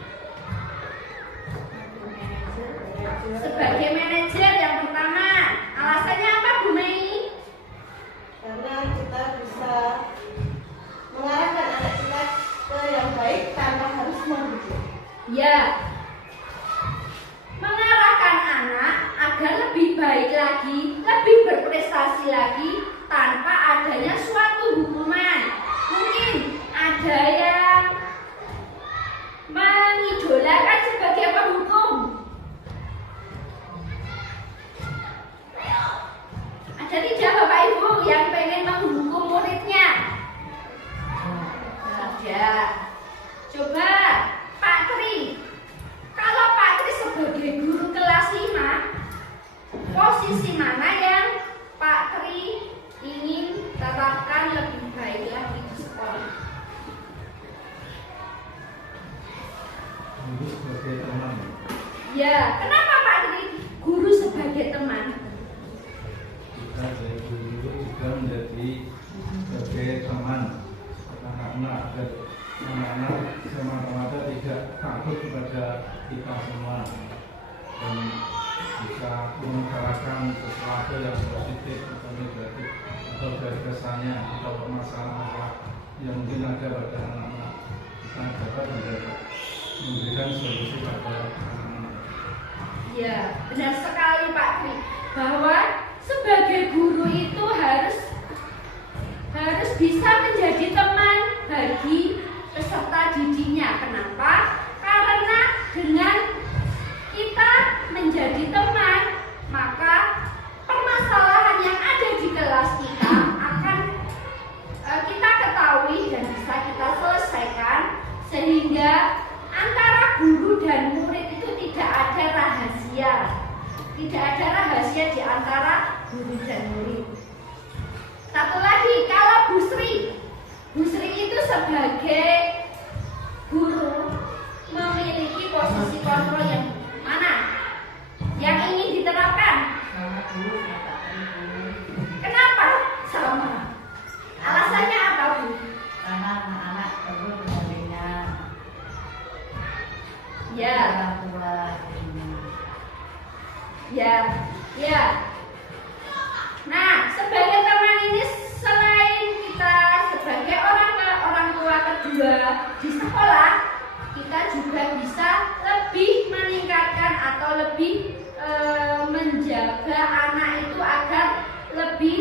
Sebagai manajer yang pertama, alasannya apa Bu Mei? Karena kita bisa mengarahkan anak kita ke yang baik tanpa harus membujuk. Ya, mengarahkan anak agar lebih baik lagi, lebih berprestasi lagi tanpa adanya suatu hukuman. Mungkin ada yang mengidolakan sebagai penghukum. Ada tidak Bapak Ibu yang pengen menghukum muridnya? Ada. Coba Pak Tri, kalau Pak Tri sebagai guru kelas 5, posisi mana yang Pak Tri ingin terapkan lebih baik lagi di sekolah? Guru sebagai teman. Ya, kenapa Pak Tri guru sebagai teman? Kita dari guru juga menjadi sebagai teman anak-anak agar anak-anak semata-mata tidak takut kepada kita semua dan bisa mengutarakan sesuatu yang positif atau negatif atau dari kesannya atau masalah-masalah yang mungkin ada pada anak-anak, kita dapat memberikan solusi pada anak-anak. Ya, benar sekali Pak Tri, bahwa sebagai guru itu harus bisa menjadi teman bagi peserta didiknya. Kenapa? Karena dengan kita menjadi teman, maka permasalahan yang ada di kelas kita akan kita ketahui dan bisa kita selesaikan, sehingga antara guru dan murid itu tidak ada rahasia. Tidak ada rahasia di antara guru dan murid. Satu lagi, kalau Bu Sri itu sebagai guru memiliki posisi kontrol yang mana? Yang ingin diterapkan? Kenapa? Sama. Alasannya apa, Bu? Karena anak-anak perlu mendampingan Ya, orang tua. ya. Nah, sebagai teman ini selain kita sebagai orang tua kedua di sekolah, kita juga bisa lebih meningkatkan atau lebih menjaga anak itu agar lebih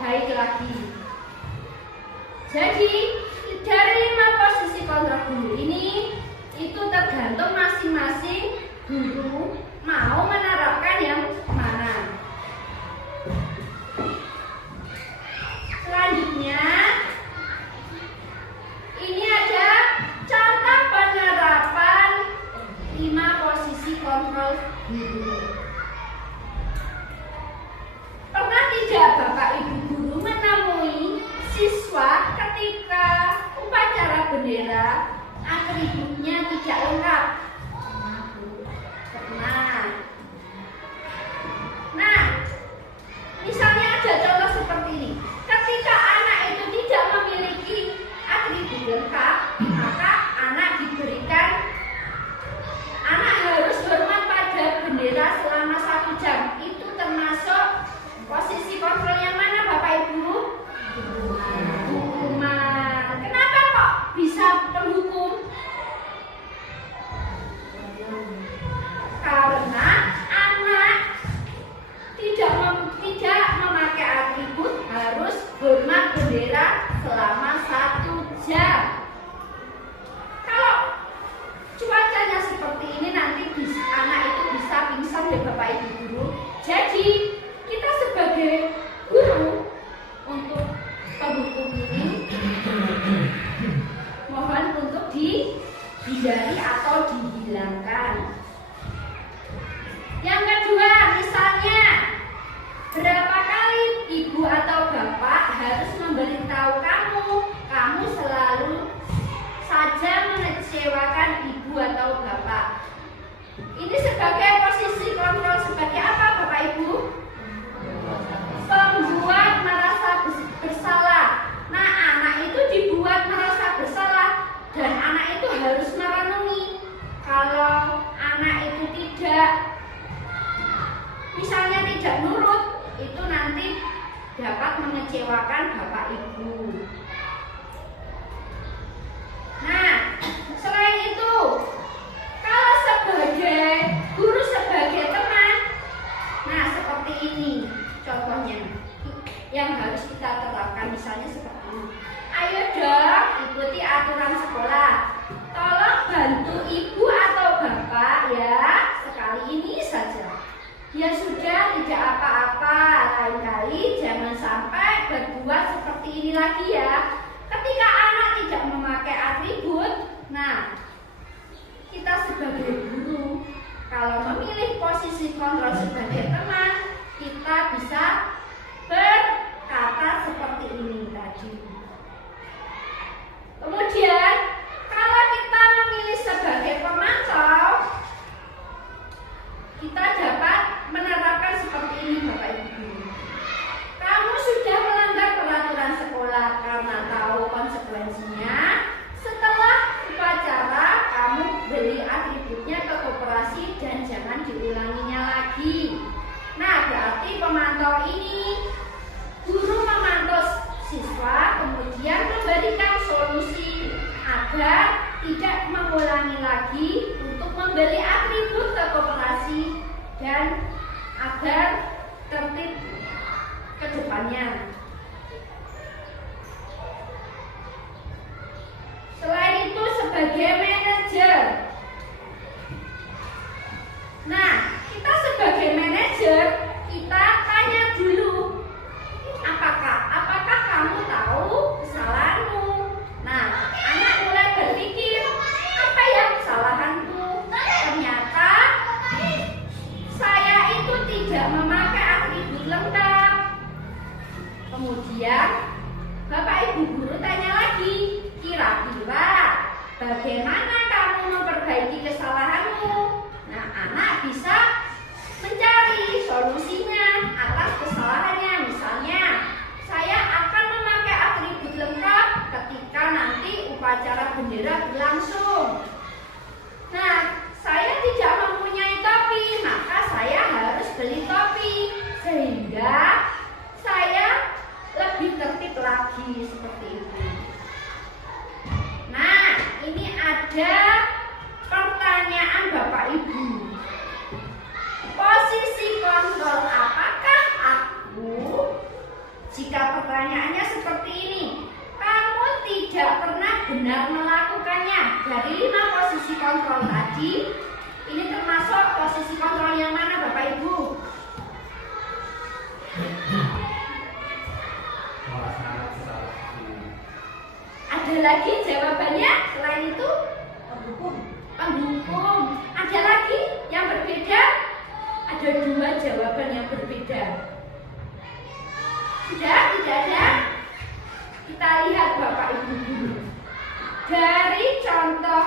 baik lagi. Jadi dari 5 posisi kontrol guru ini itu tergantung masing-masing guru mau menerapkan yang mana. Selanjutnya, ini ada contoh penerapan 5 posisi kontrol guru. Pernah tidak Bapak Ibu guru menemui siswa ketika upacara bendera atributnya tidak lengkap? Pernah. Nah, misalnya ada contoh seperti ini. Ketika anak itu tidak memiliki atribut lengkap, maka anak harus hormat pada bendera selama 1 jam. Itu termasuk posisi kontrol yang mana Bapak Ibu? Hukuman. Kenapa kok bisa penghukum? Karena anak tidak memakai atribut harus hormat bendera selama 1 jam. Kalau cuacanya seperti ini nanti anak itu bisa pingsan ya Bapak Ibu guru. Jadi kita sebagai guru untuk penghukum ini mohon untuk dihindari atau dihilangkan. Yang kedua, misalnya berapa kali ibu atau bapak harus memberitahu kamu kamu selalu saja mengecewakan ibu atau bapak. Ini sebagai posisi kontrol sebagai apa Bapak Ibu? Pembuat merasa bersalah. Nah, anak itu dibuat merasa bersalah dan anak itu harus merenungi. Kalau anak itu misalnya tidak nurut, itu nanti dapat mengecewakan Bapak Ibu. Nah, selain itu, kalau sebagai guru, sebagai teman, nah seperti ini contohnya yang harus kita terapkan, misalnya seperti ini. Ayo dong, ikuti aturan sekolah. Tolong bantu ibu atau bapak ya, sekali ini saja. Ya sudah, tidak apa-apa, lain kali jangan sampai berbuat seperti ini lagi ya. Ketika anak tidak memakai atribut, nah kita sebagai guru, kalau memilih posisi kontrol sebagai teman, kita bisa berkata seperti ini tadi. Kemudian, kalau kita memilih sebagai pemantau, kita dapat menerapkan seperti ini Bapak Ibu. Kamu sudah melanggar peraturan sekolah karena tahu konsekuensinya. Setelah upacara, kamu beli atributnya ke koperasi dan jangan diulanginya lagi. Nah, berarti pemantau ini, guru memantau siswa, kemudian memberikan solusi agar tidak mengulangi lagi untuk membeli atribut ke koperasi dan agar tertib ke depannya. Selain itu sebagai manajer. Nah, kita sebagai manajer, kita tanya dulu, apakah kamu tahu kesalahanmu? Nah, anak mulai berpikir, apa ya kesalahanku? Ternyata saya itu tidak memakai atribut lengkap. Kemudian Bapak Ibu guru tanya lagi, kira-kira bagaimana kamu memperbaiki kesalahanmu? Nah, anak bisa mencari solusinya atas kesalahannya. Misalnya, saya akan memakai atribut lengkap ketika nanti upacara bendera berlangsung. Nah, saya tidak mempunyai topi, maka saya harus beli topi sehingga saya lebih tertib lagi, seperti itu. Nah, ini ada pertanyaan Bapak Ibu. Posisi kontrol apakah aku? Jika pertanyaannya seperti ini, kamu tidak pernah benar melakukannya. Dari 5 posisi kontrol tadi, ini termasuk posisi kontrol yang mana Bapak Ibu? Ada lagi jawabannya selain itu? Pendukung. Ada lagi yang berbeda? Ada 2 jawaban yang berbeda. Sudah? Tidak ada? Kita lihat Bapak Ibu dulu. Dari contoh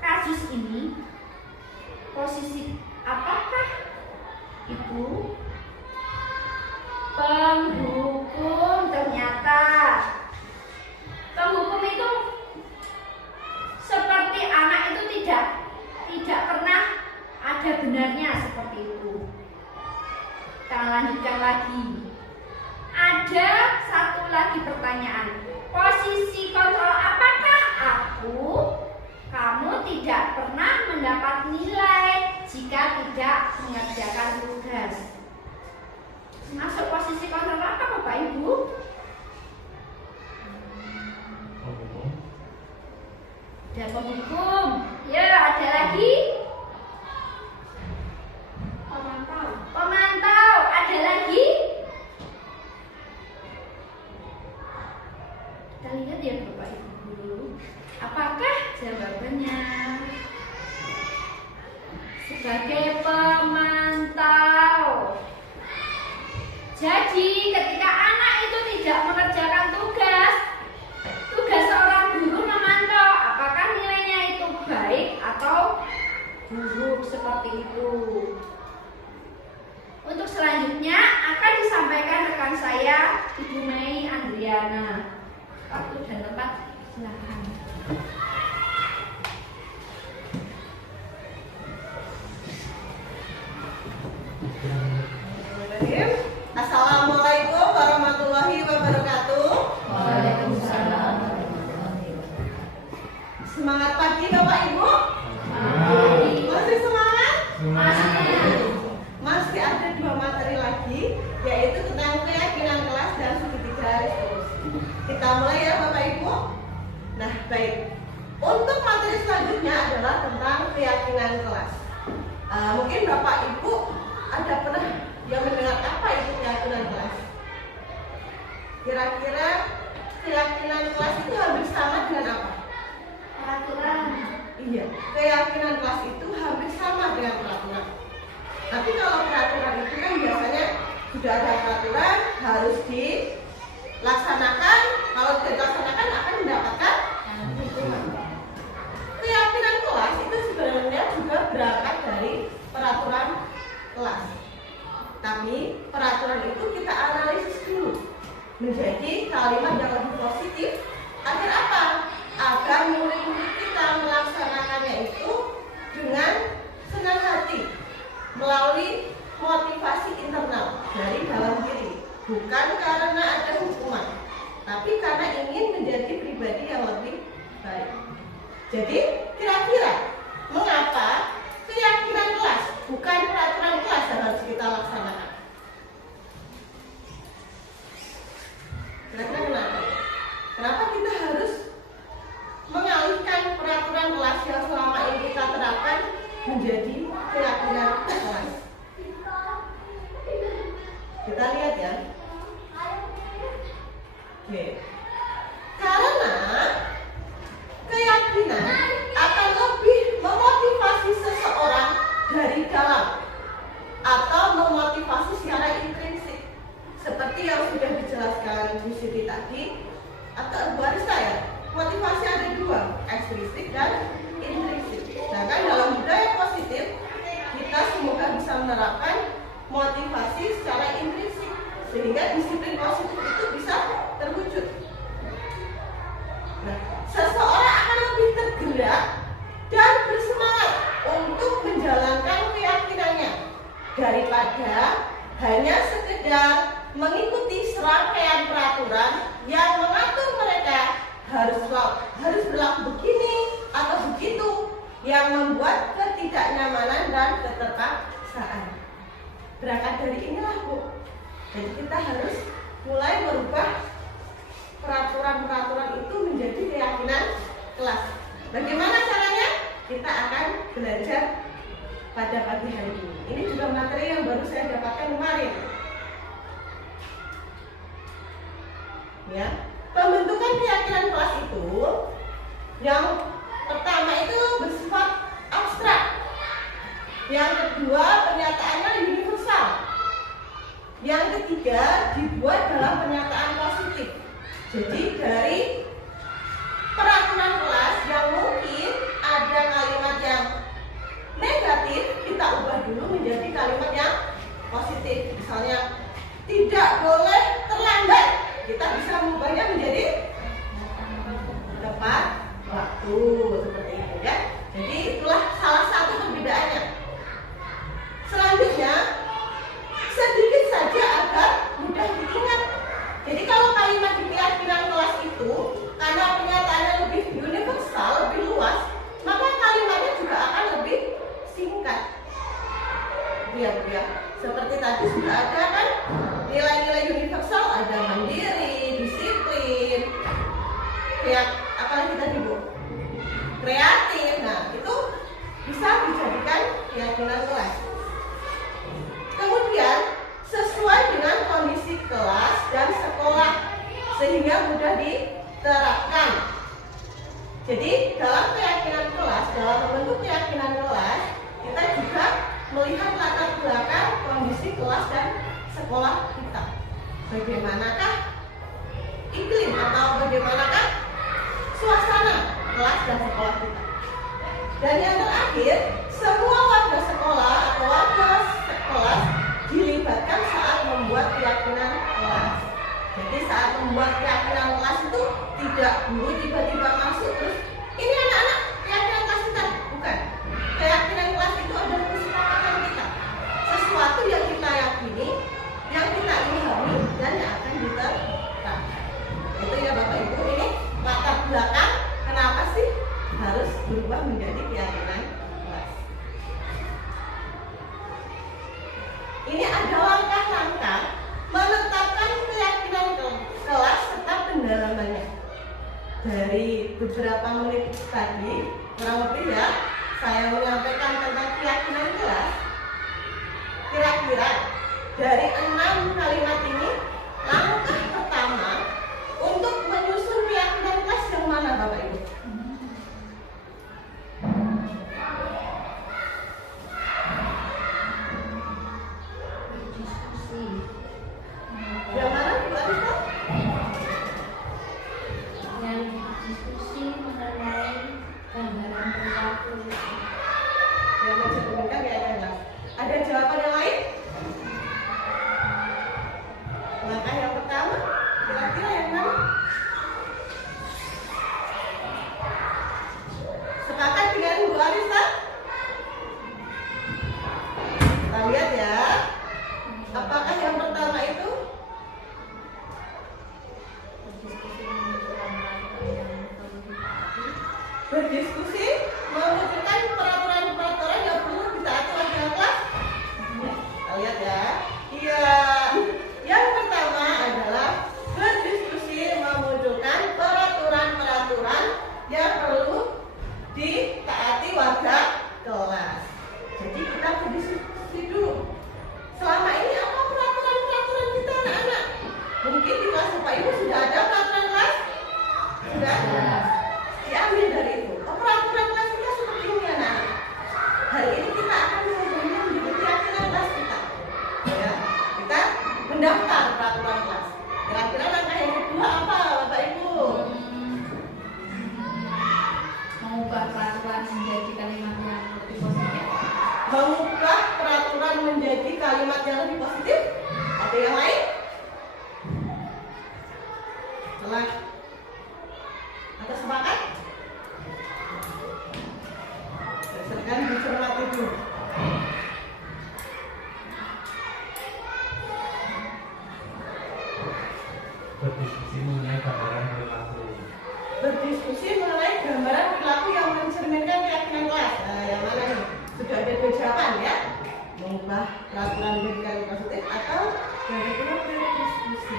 kasus ini, posisi apakah Ibu? Penghukum. Ternyata penghukum itu seperti anak itu tidak pernah ada benarnya, seperti itu. Kita lanjutkan lagi. Ada satu lagi pertanyaan. Posisi kontrol apakah aku? Kamu tidak pernah mendapat nilai jika tidak mengerjakan tugas. Masuk posisi kontrol apa Bapak Ibu? Ada penghukum. Ya, ada lagi? Pemantau. Ada lagi? Kita lihat ya Bapak Ibu dulu. Apakah jawabannya? Sebagai pemantau. Jadi ketika anak itu tidak mengerjakan tugas, Adriana. Waktu dan tempat silakan. Assalamualaikum warahmatullahi wabarakatuh. Waalaikumsalam. Semangat pagi Bapak Ibu. Masih semangat? Masih ada 2 materi lagi, yaitu tentang keyakinan kelas dan studi garis terus. Kita mulai ya Bapak Ibu. Nah baik, untuk materi selanjutnya adalah tentang keyakinan kelas. Mungkin Bapak Ibu ada pernah yang mendengar apa itu keyakinan kelas? Kira-kira keyakinan kelas itu hampir sama dengan apa? Peraturan. Iya, keyakinan kelas itu hampir sama dengan peraturan. Tapi kalau peraturan itu kan biasanya sudah ada peraturan harus dilaksanakan. Kalau tidak dilaksanakan akan mendapatkan hukuman. Keyakinan kelas itu sebenarnya juga berangkat dari peraturan kelas. Tapi peraturan itu kita analisis dulu menjadi kalimat yang lebih positif. Agar apa? Agar murid-murid kita melaksanakannya itu dengan senang hati melalui motivasi internal dari dalam diri, bukan karena ada hukuman, tapi karena ingin menjadi pribadi yang lebih baik. Jadi kira-kira mengapa keyakinan kelas bukan peraturan kelas yang harus kita laksanakan? Kira-kira kenapa? Kenapa kita harus mengalihkan peraturan kelas yang selama ini kita terapkan menjadi keyakinan kelas? Kita lihat ya. Oke. Karena keyakinan akan lebih memotivasi seseorang dari dalam atau memotivasi secara intrinsik. Seperti yang sudah dijelaskan Bu Siti tadi atau Bu Arista ya. Motivasi ada 2, ekstrinsik dan intrinsik. Sedangkan dalam budaya positif kita semoga bisa menerapkan motivasi secara intrinsik sehingga disiplin positif itu bisa terwujud. Nah, seseorang akan lebih tergerak dan bersemangat untuk menjalankan keyakinannya daripada hanya sekedar mengikuti serangkaian peraturan yang mengatur mereka harus berlaku begini atau begitu, yang membuat ketidaknyamanan dan keterpaksaan. Berangkat dari inilah Bu. Jadi kita harus mulai merubah peraturan-peraturan itu menjadi keyakinan kelas. Bagaimana caranya? Kita akan belajar pada pagi hari ini. Ini juga materi yang baru saya dapatkan kemarin. Ya, pembentukan keyakinan kelas itu yang pertama itu bersifat abstrak. Yang kedua, pernyataannya universal. Yang ketiga, dibuat dalam pernyataan positif. Jadi dari peraturan kelas yang mungkin ada kalimat yang negatif, kita ubah dulu menjadi kalimat yang positif. Misalnya, tidak boleh terlambat. Kita bisa mengubahnya menjadi tepat waktu, seperti itu ya. Jadi itulah salah satu perbedaannya. Selanjutnya, sedikit saja agar mudah diingat. Jadi kalau kalimat di keyakinan kelas itu karena pernyataannya lebih universal, lebih luas, maka kalimatnya juga akan lebih singkat. Ya, seperti tadi sudah ada kan nilai-nilai universal, ada mandiri, disiplin, apalagi tadi Bu, kreatif. Nah itu bisa dijadikan keyakinan kelas. Kemudian sesuai dengan kondisi kelas dan sekolah sehingga mudah diterapkan. Jadi dalam keyakinan kelas, dalam membentuk keyakinan kelas, kita juga melihat latar belakang kondisi kelas dan sekolah kita. Bagaimanakah iklim atau bagaimanakah suasana kelas dan sekolah kita. Dan yang terakhir, semua warga sekolah atau warga kelas dilibatkan saat membuat keyakinan kelas. Jadi saat membuat keyakinan kelas itu tidak guru tiba-tiba masuk terus ini anak-anak keyakinan kelas kita, bukan. Keyakinan kelas itu adalah kesepakatan kita. Sesuatu yang kita yakini, yang kita ilhami dan yang akan diterapkan. Itu ya Bapak Ibu, ini latar belakang kenapa sih harus berubah menjadi keyakinan kelas. Ini ada langkah-langkah menetapkan keyakinan kelas serta pendalamannya. Dari beberapa menit tadi, kurang lebih ya, saya menyampaikan tentang keyakinan kelas. Kira-kira dari 6 kalimat ini, langkah pertama untuk menyusun keyakinan kelas yang mana Bapak Ibu? Yang mana Bu Arista? Yang diskusi mengenai gambaran perilaku. Yang mencerminkan keyakinan kelas. Ada jawaban yang lain? Langkah yang pertama, kira-kira yang mana? Sepakat dengan Bu Arista? Kita lihat ya. Apakah yang pertama itu? Berdiskusi menunjukkan peraturan-peraturan yang perlu ditaati oleh kelas. Kita lihat ya. Iya. Yang pertama adalah berdiskusi memunculkan peraturan-peraturan yang perlu ditaati warga kelas. Jadi kita berdiskusi dulu. Selama ini apa peraturan-peraturan kita anak-anak? Mungkin di kelas Bapak Ibu sudah ada peraturan kelas? Sudah ada. Diambil dari itu. Peraturan kelas kita seperti ini anak-anak. Hari ini kita akan mencoba menjadi keyakinan kelas kita. Ya, kita mendaftar peraturan kelas. Kira-kira langkah yang kedua apa Bapak Ibu? Mengubah peraturan menjadi kalimat yang lebih positif. Mengubah peraturan menjadi kalimat yang lebih positif. Ada yang lain? Setelah atau sepakat? Silakan dicermati dulu. Berdiskusi mengenai gambaran perilaku. Berdiskusi mengenai gambaran perilaku yang mencerminkan keyakinan kelas. Nah, yang mana nih? Sudah ada dua jawaban ya. Mengubah peraturan menjadi kalimat positif atau yang kedua berdiskusi.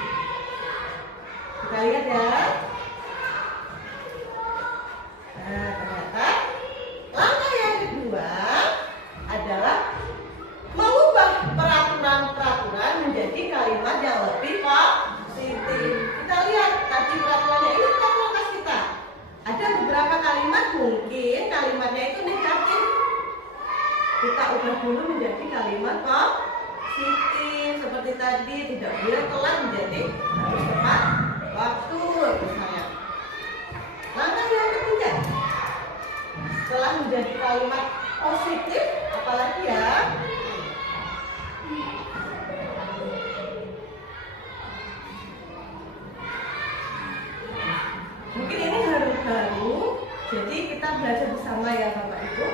Kita lihat ya. Nah, ternyata langkah yang kedua adalah mengubah peraturan-peraturan menjadi kalimat yang lebih positif. Kita lihat tadi peraturannya ini peraturan kelas kita. Ada beberapa kalimat mungkin kalimatnya itu negatif. Kita ubah dulu menjadi kalimat positif seperti tadi, tidak boleh telat menjadi harus tepat waktu misalnya. Langkah yang ketiga, setelah menjadi kalimat positif, apalagi ya? Mungkin ini baru-baru, jadi kita belajar bersama ya Bapak Ibu.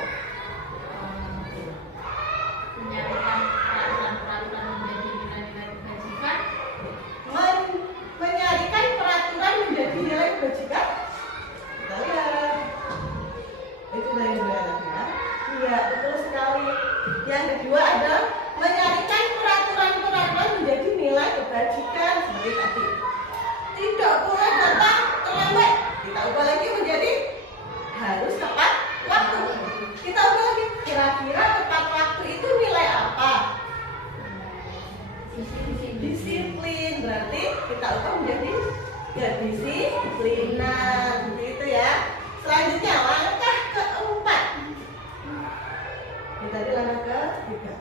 Menyatukan peraturan-peraturan menjadi nilai-nilai kebajikan. Menyarikan peraturan menjadi nilai kebajikan. Kita lihat. Itu dari ya. Iya, betul sekali. Yang kedua adalah menyarikan peraturan-peraturan menjadi nilai kebajikan seperti tadi. Tidak boleh datang terlambat. Kita ubah lagi menjadi harus tepat waktu. Kita ubah lagi. Kira-kira tepat waktu itu nilai apa? Disiplin. Berarti kita ubah menjadi kedisiplinan. Seperti itu ya. Selanjutnya langkah keempat. Ini tadi langkah ketiga.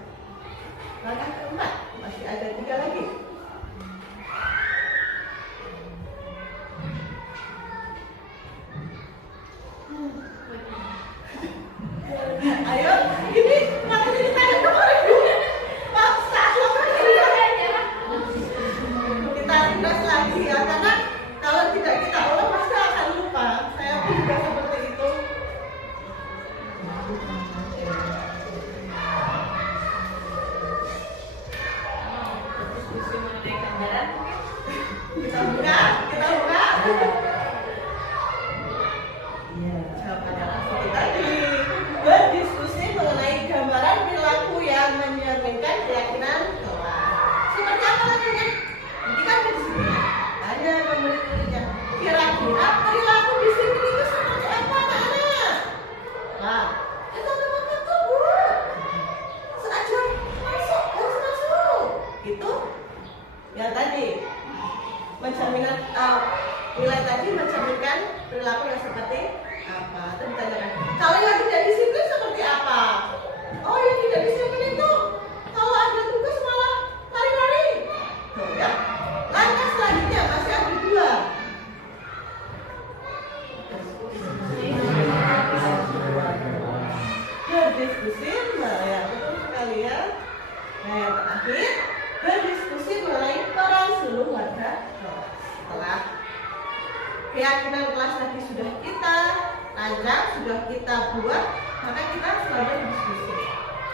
Langkah keempat masih ada 3 lagi. Ayo, ini materi kita ada kemarin. Pak, saat ini kita refresh lagi. nilai tadi mencerminkan perilaku yang seperti apa. Terus ditanyakan, kalau yang tidak disiplin seperti apa? Oh, yang tidak disiplin itu kalau ada tugas malah lari-lari. Tuh ya. Langkah selanjutnya masih ada 2. Berdiskusi mengenai, betul sekali ya. Nah, yang terakhir, berdiskusi mengenai peran seluruh warga kelas. Setelah keyakinan kelas tadi sudah kita rancang, sudah kita buat, maka kita selanjutnya berdiskusi.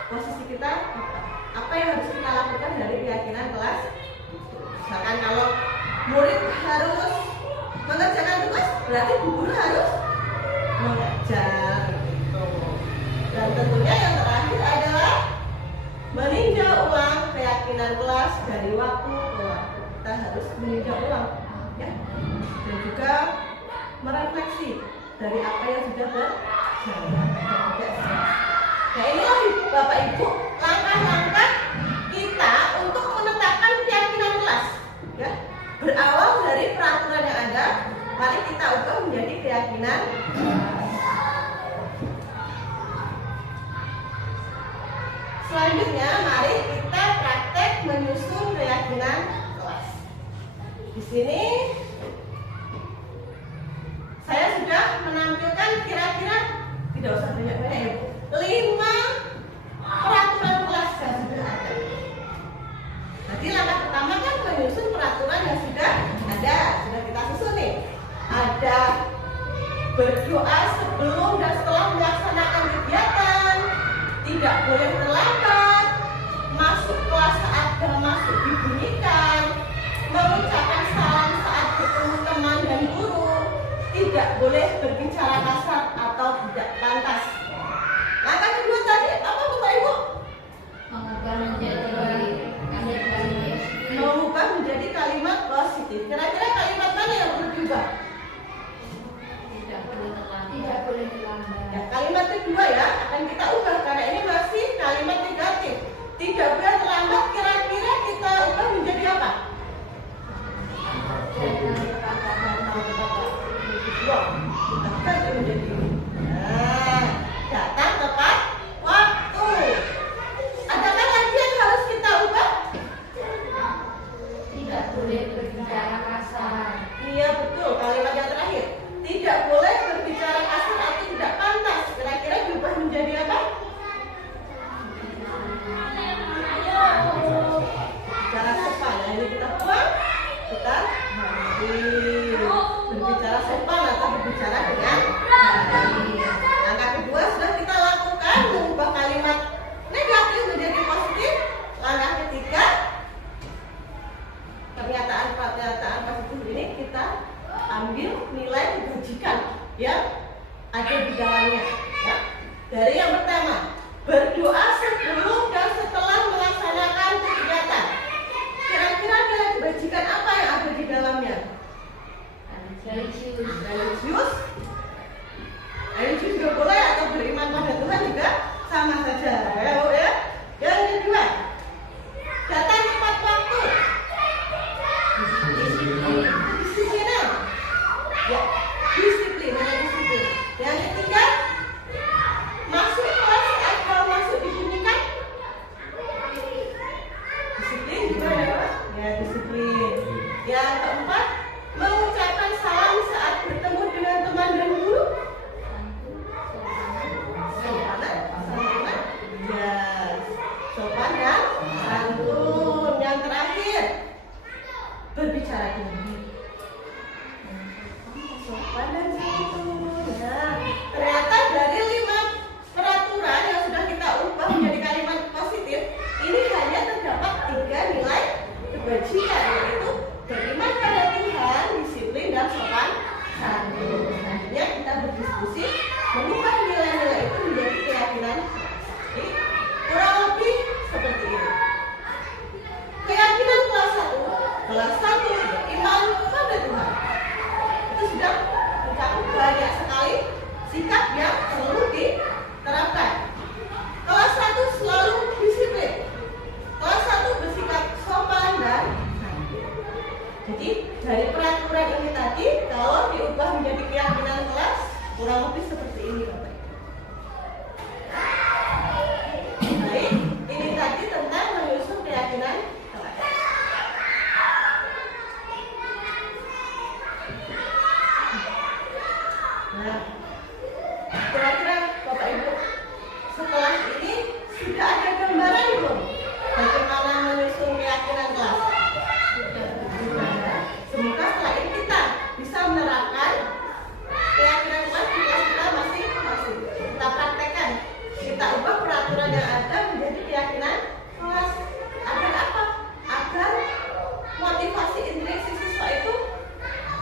Posisi kita apa yang harus kita lakukan dari keyakinan kelas? Misalkan kalau murid harus mengerjakan tugas, berarti guru harus mengajar. Gitu. Dan tentunya yang terakhir adalah meninjau ulang keyakinan kelas dari waktu ke waktu. Kita harus meninjau ulang, ya. Dan juga merefleksi dari apa yang sudah berjalan. Nah, inilah Bapak Ibu langkah-langkah kita untuk menetapkan keyakinan kelas, ya. Berawal dari peraturan yang ada, mari kita ubah menjadi keyakinan kelas. Selanjutnya, mari kita praktek menyusun keyakinan kelas. Di sini saya sudah menampilkan kira-kira, tidak usah banyak-banyak ya, 5 peraturan kelas yang sudah ada. Jadi langkah pertama kan menyusun peraturan yang sudah ada, sudah kita susun nih. Ada berdoa sebelum dan setelah melaksanakan kegiatan, tidak boleh terlambat, masuk kelas saat bel masuk dibunyikan, mengucapkan salam saat bertemu teman dan guru, tidak boleh berbicara kasar atau tidak pantas. Langkah kedua tadi apa Bapak Ibu? Mengubah menjadi kalimat positif. Kira-kira kalimat mana yang perlu diubah? Tidak boleh terlambat. Ya, kalimat kedua ya akan kita ubah karena ini masih kalimat negatif. Tidak boleh terlambat, kira-kira kita ubah menjadi apa? Datang tepat waktu. Adakah lagi yang harus kita ubah? Tidak boleh berbicara kasar. Iya betul, kalimat yang terakhir. Tidak boleh berbicara kasar atau tidak pantas. Kira-kira diubah menjadi apa? Bicara sopan. Nah, ini kita buang, kita mandi. Berbicara sopan atau berbicara dengan baik. Langkah kedua sudah kita lakukan, mengubah kalimat negatif menjadi positif. Langkah ketiga, pernyataan positif ini kita ambil nilai kebajikan yang ada di dalamnya, ya. Dari yang pertama, berdoa sebelum dan setelah melaksanakan kegiatan. Kira-kira nilai kebajikan apa yang ada di dalamnya? Religius juga boleh, atau beriman pada Tuhan juga sama saja, ya. Yang kedua, datang tepat waktu. Disiplinan. Ya, disiplin. Yang ketiga, masuk kelas saat kalau masuk dibunyikan. Disiplin juga ya Pak? Ya, disiplin. Yang keempat, mengucapkan salam saat bertemu dengan teman dan guru. Sopan dan santun. Yang terakhir, berbicara dengan baik. Sopan dan santun. Nah, ternyata dari 5 peraturan yang sudah kita ubah menjadi kalimat positif, ini hanya terdapat 3 nilai kebajikan, yaitu beriman pada Tuhan, disiplin dan sopan santun. Selanjutnya kita berdiskusi mengubah nilai-nilai itu menjadi keyakinan. Jadi, kurang lebih seperti ini. Keyakinan kelas 1 beriman pada Tuhan. Itu sudah mencakup banyak sekali sikap yang perlu diterapkan. Kelas 1 selalu disiplin. Kelas 1 bersikap sopan dan santun. Jadi dari peraturan ini tadi, kalau Kurang lebih seperti ini Bapak Ibu. Baik, ini tadi tentang menyusun keyakinan kelas. Nah, kira-kira Bapak Ibu setelah ini sudah ada gambaran belum bagaimana menyusun keyakinan kelas? Semoga setelah ini kita bisa menerapkan keyakinan kelas di kelas kita masing-masing. Kita praktekkan, kita ubah peraturan yang ada menjadi keyakinan kelas. Agar apa? Agar motivasi intrinsik siswa itu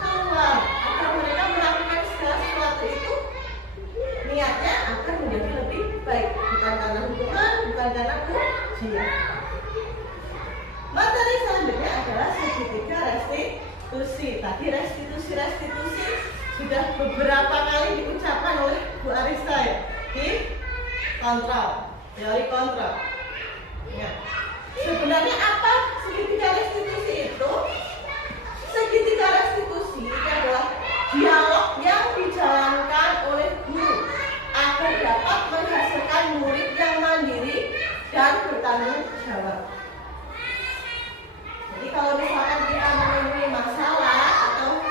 keluar, agar mereka melakukan segala sesuatu itu niatnya agar menjadi lebih baik, bukan karena hukuman, bukan karena ujian. Materi selanjutnya adalah segitiga restitusi. Tadi restitusi sudah beberapa kali diucapkan oleh Bu Arista ya, di kontrol, teori kontrol. Ya. Sebenarnya apa segitiga restitusi itu? Segitiga restitusi adalah dialog yang dijalankan oleh guru agar dapat menghasilkan murid yang mandiri dan bertanggung jawab. Jadi kalau misalkan kita menemui masalah atau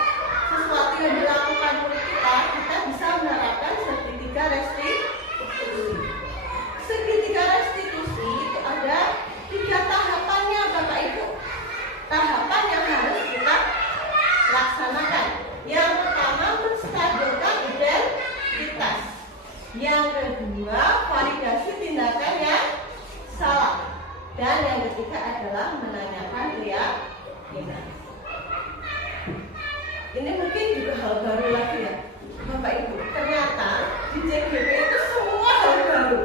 sesuatu yang dilakukan murid kita bisa menerapkan segitiga restitusi. Segitiga restitusi itu ada 3 tahapannya Bapak Ibu. Tahapan yang harus kita laksanakan. Yang pertama, menstabilkan identitas. Yang kedua, validasi tindakan yang salah. Dan yang ketiga adalah menanyakan keyakinan. Ini mungkin juga hal baru lagi ya Bapak Ibu. Ternyata di CGP itu semua hal baru.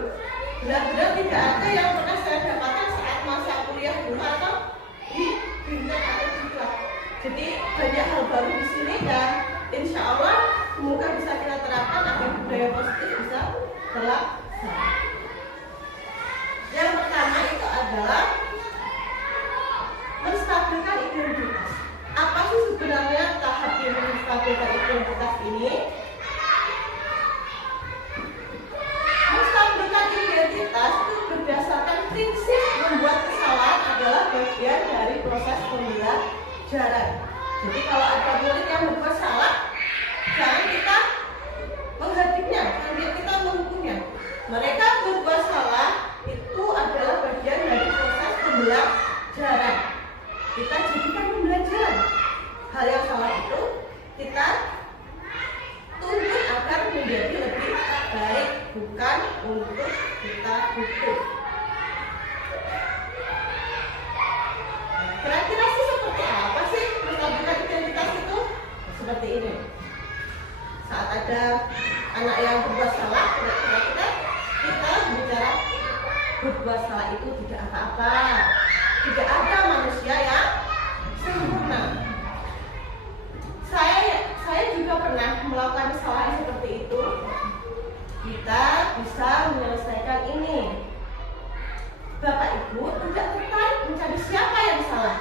Benar-benar tidak ada yang pernah saya dapatkan saat masa kuliah dulu atau di Bintek atau di kelas. Jadi banyak hal baru di sini dan insya Allah semoga bisa kita terapkan agar budaya positif bisa terlaksana. Yang pertama itu adalah menstabilkan identitas. Apa sih sebenarnya tahap yang menstabilkan identitas ini? Menstabilkan identitas itu berdasarkan prinsip membuat kesalahan adalah bagian dari proses pembelajaran. Jadi kalau ada murid yang berbuat salah, jangan kita menghadapnya, jangan kita menghukumnya. Mereka berbuat salah itu adalah bagian dari proses pembelajaran. Kita jadikan pembelajaran. Hal yang salah itu kita tuntut agar menjadi lebih baik, bukan untuk kita hukum. Kira-kira sih seperti apa sih menstabilkan identitas itu? Seperti ini. Saat ada anak yang berbuat salah, kira-kira kita bicara berbuat salah itu tidak apa-apa. Tidak ada manusia yang sempurna. Saya juga pernah melakukan kesalahan seperti itu. Kita bisa menyelesaikan ini. Bapak Ibu tidak tertarik mencari siapa yang salah,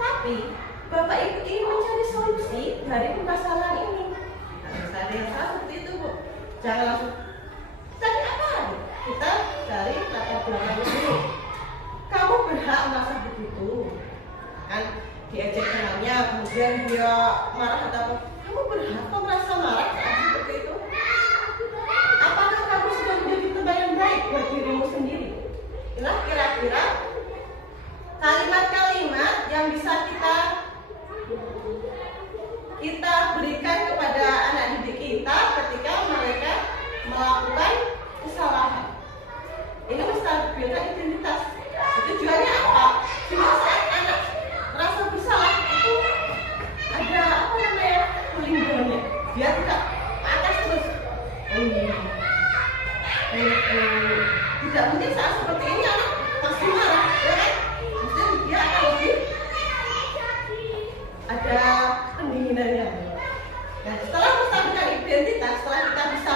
tapi Bapak Ibu ingin mencari solusi dari permasalahan ini. Kalau misalnya ada yang salah seperti itu, Bu, jangan langsung cari apa? Kita cari latar belakangnya dulu. Kamu berhak merasa begitu, kan? Diajak temannya, kemudian dia marah atau kamu berhak kok merasa marah saat seperti itu? Apakah kamu sudah menjadi teman yang baik buat dirimu sendiri? Nah, kira-kira kalimat-kalimat yang bisa kita berikan kepada anak didik kita ketika mereka melakukan kesalahan. Ini menstabilkan identitas. Tujuannya apa? Jika saat anak merasa bersalah itu ada apa namanya pelindungnya. Dia tidak ke atas terus. Tidak mungkin saat seperti ini anak pasti marah, ya kan? Mesti dia akan lebih ada pendinginannya. Dan setelah menstabilkan identitas, setelah kita bisa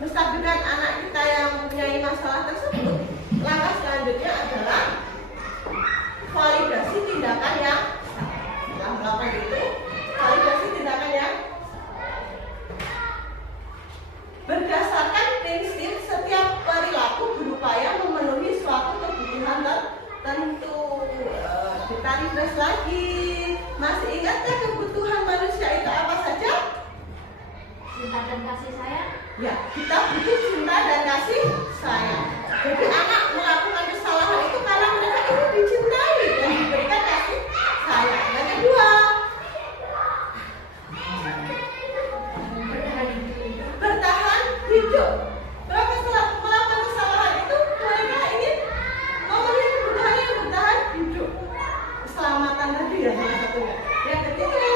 menstabilkan anak kita yang mempunyai masalah tersebut, langkah selanjutnya adalah validasi tindakan yang salah. Setelah melakukan itu, validasi tindakan yang salah. Ya, kita butuh cinta dan kasih sayang. Jadi anak melakukan kesalahan itu karena mereka itu dicintai dan diberikan kasih sayang. Yang kedua, bertahan hidup. Mereka setelah melakukan kesalahan itu mereka ingin memiliki bertahan hidup. Keselamatan tadi ya salah satunya. Yang ketiga,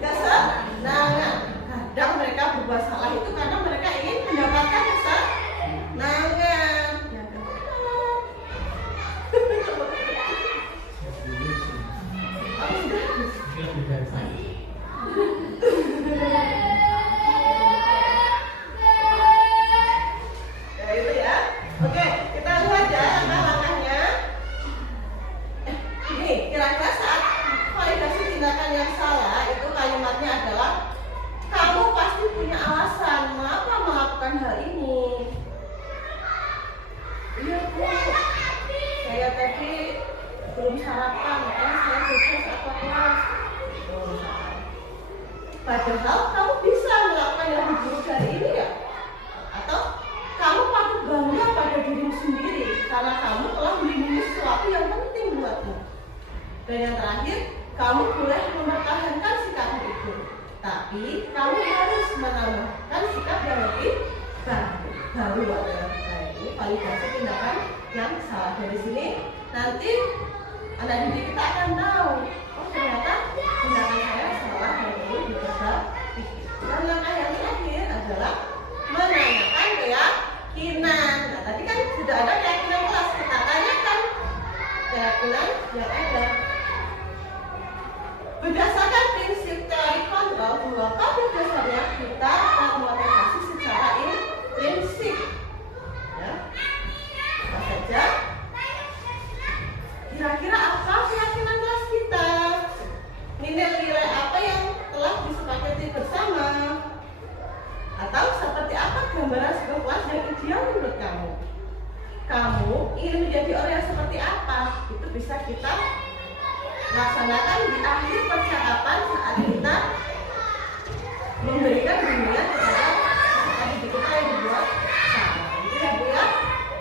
kesenangan. Kadang mereka berbuat salah itu karena mereka ingin mendapatkan kesenangan. Yang ya itu ya. Oke, kita lihat ya langkah-langkahnya. Ini kira-kira saat validasi tindakan yang salah itu kalimatnya adalah kamu pasti punya alasan mengapa melakukan hal ini. Iya Bu, saya tadi belum sarapan, makanya saya bolos apa kelas. Padahal kamu bisa melakukan yang lebih buruk dari ini ya. Atau kamu patut bangga pada dirimu sendiri karena kamu telah melindungi sesuatu yang penting buatmu. Dan yang terakhir, kamu boleh mempertahankan sikapmu itu, tapi kamu harus menambahkan sikap yang lebih baru adalah ini validasi tindakan yang salah. Dari sini nanti anak didik kita akan tahu, oh ternyata tindakan saya salah dan perlu diperbaiki. Dan langkah yang terakhir adalah menanyakan keyakinan. Nah, tadi kan sudah ada keyakinan kelas, kita tanyakan keyakinan yang ada. Berdasarkan prinsip teori kontrol bahwa pada dasarnya kita akan mengaplikasi secara prinsip. Ya, apa saja? Kira-kira apa keyakinan kelas kita? Nilai-nilai apa yang telah disepakati bersama? Atau seperti apa gambaran sebuah kelas yang ideal menurut kamu? Kamu ingin menjadi orang yang seperti apa? Itu bisa kita laksanakan di akhir percakapan saat kita memberikan bimbingan kepada adik kita yang berbuat salah. Itu ya Bu ya,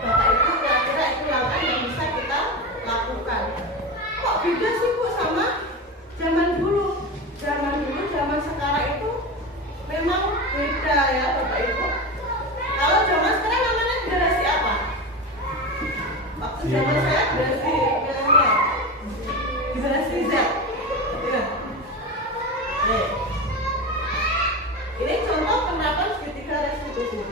Bapak Ibu, kira-kira itu langkah yang bisa kita lakukan. Kok beda sih Bu sama zaman dulu? Zaman dulu, zaman sekarang itu memang beda ya Bapak Ibu. Kalau zaman sekarang namanya generasi apa? Waktu zaman saya generasi milenial. Generasi Z. Ya. Ini contoh penerapan segitiga restitusi.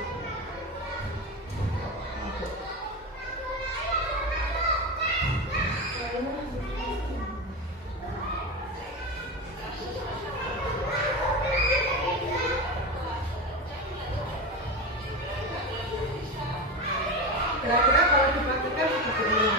Kira-kira kalau dipraktikkan seperti ini.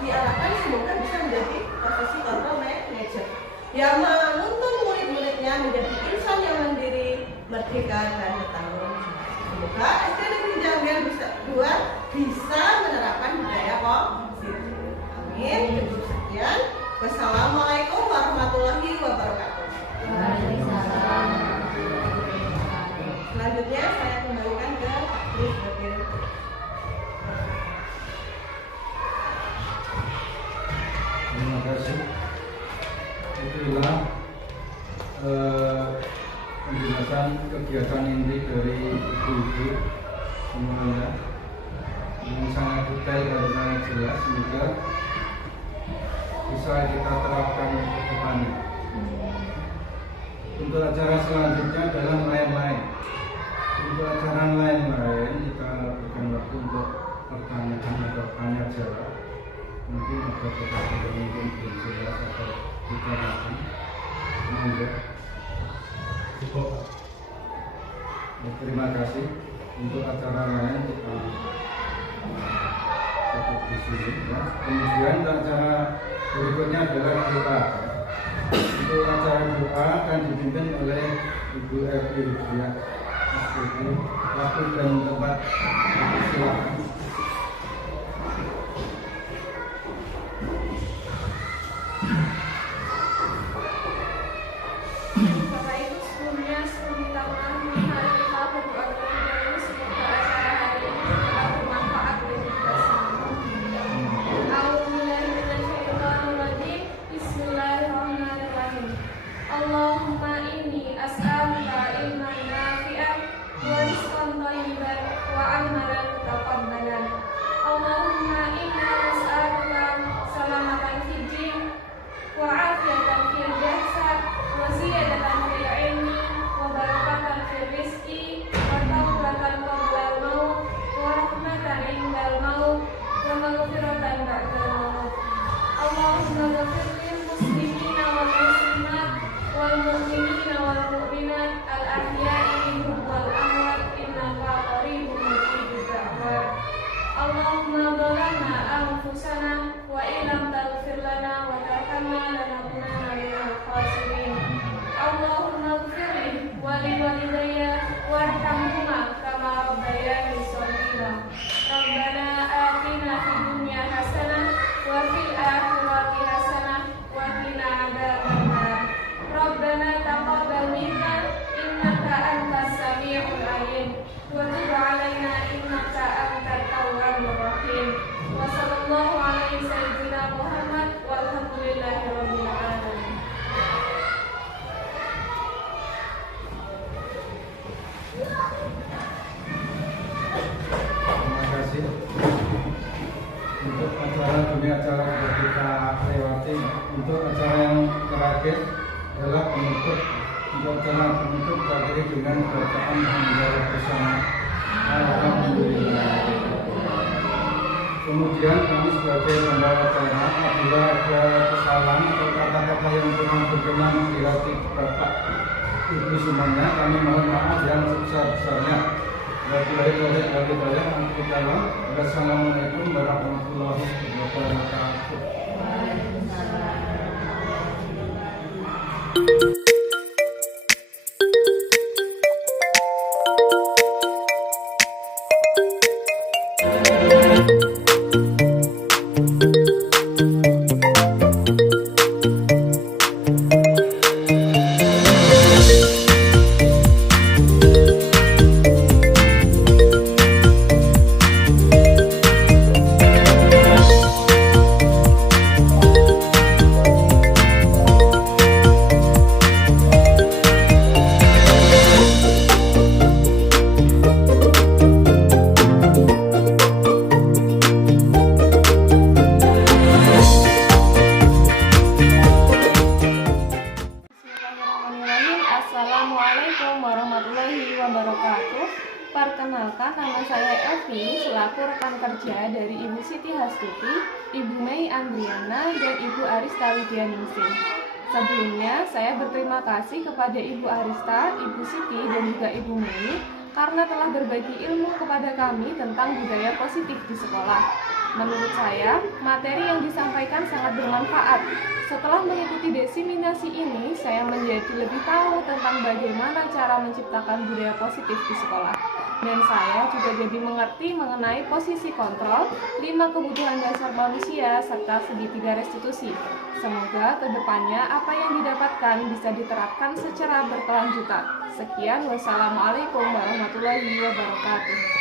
diarahkan semoga bisa menjadi posisi control manager yang menuntun murid-muridnya menjadi insan yang mandiri, merdeka, dan bertanggung jawab. Semoga SD Negeri Jambian bisa menerapkan budaya positif. Amin. Cukup sekian. Wassalamualaikum warahmatullahi wabarakatuh. Selanjutnya saya kembalikan ke Pak Kris sebagai Terima kasih. Itulah penjelasan kegiatan inti dari ibu-ibu semuanya yang sangat detail dan sangat jelas, semoga bisa kita terapkan ke depannya. Untuk acara selanjutnya adalah lain-lain. Untuk acara lain-lain kita berikan waktu untuk pertanyaan atau tanya jawab. Mungkin ada beberapa yang mungkin belum jelas atau ditanyakan. Monggo. Cukup. Terima kasih. Untuk acara lain kita cukup di sini. Ya. Kemudian acara berikutnya adalah doa. Untuk acara doa akan dipimpin oleh Ibu Evi ya. Waktu dan tempat silakan. Bapak Ibu sebelumnya minta maaf hari kita berdoa terlebih dahulu semoga acara hari ini tetap bermanfaat bagi kita semua. A'udzubillahiminasyaitonirrajim. Bismillahirrahmanirrahim. Allahumma inni as'aluka ilman nafi'an wa rizqan thayyiban wa amalan mutaqabbalan. Allahumma inna nas'aluka salamatan fid din wa afiyatan fil jasad wa ziyadatan fil ilmi wa barakatan fil rizqi wa tawbatan qabla al-maut wa rahmatan indal maut wa maghfiratan ba'dal maut. Allahumma ghfir lil muslimina wal muslimat wal mu'minina wal mu'minat al ahya'i minhum wal amwat innaka qaribun mujibud da'wat. Allahumma dhalamna anfusana wa illam taghfir lana wa tarhamna lanakunanna minal khasirin. Allahumma ighfirli wa liwalidayya warhamhuma kama rabbayani shaghira. Rabbana atina fid dunya hasanah wa fil akhirati hasanah wa qina adzabannar. Rabbana taqabbal minna innaka antas samiul alim wa tub 'alaina innaka antat tawwabur rahim. Wa sallallahu alaihi sayyidina Muhammad walhamdulillahi rabbil alamin. Terima kasih. Untuk acara demi acara yang kita lewati, untuk acara yang terakhir adalah penutup. Untuk acara penutup terakhir dengan bacaan hamdalah bersama. Alhamdulillah. Kemudian kami sebagai pembawa acara, apabila ada kesalahan atau kata-kata yang kurang berkenan di hati Bapak Ibu semuanya, kami mohon maaf yang sebesar-besarnya. Wassalamualaikum warahmatullahi wabarakatuh. Assalamualaikum warahmatullahi wabarakatuh. Perkenalkan, nama saya Evi selaku rekan kerja dari Ibu Siti Hastuti, Ibu Mei Andriana, dan Ibu Arista Widyaningsih. Sebelumnya, saya berterima kasih kepada Ibu Arista, Ibu Siti, dan juga Ibu Mei karena telah berbagi ilmu kepada kami tentang budaya positif di sekolah. Menurut saya, materi yang disampaikan sangat bermanfaat. Setelah mengikuti diseminasi ini, saya menjadi lebih tahu tentang bagaimana cara menciptakan budaya positif di sekolah. Dan saya juga jadi mengerti mengenai posisi kontrol, 5 kebutuhan dasar manusia, serta segitiga restitusi. Semoga kedepannya apa yang didapatkan bisa diterapkan secara berkelanjutan. Sekian, wassalamualaikum warahmatullahi wabarakatuh.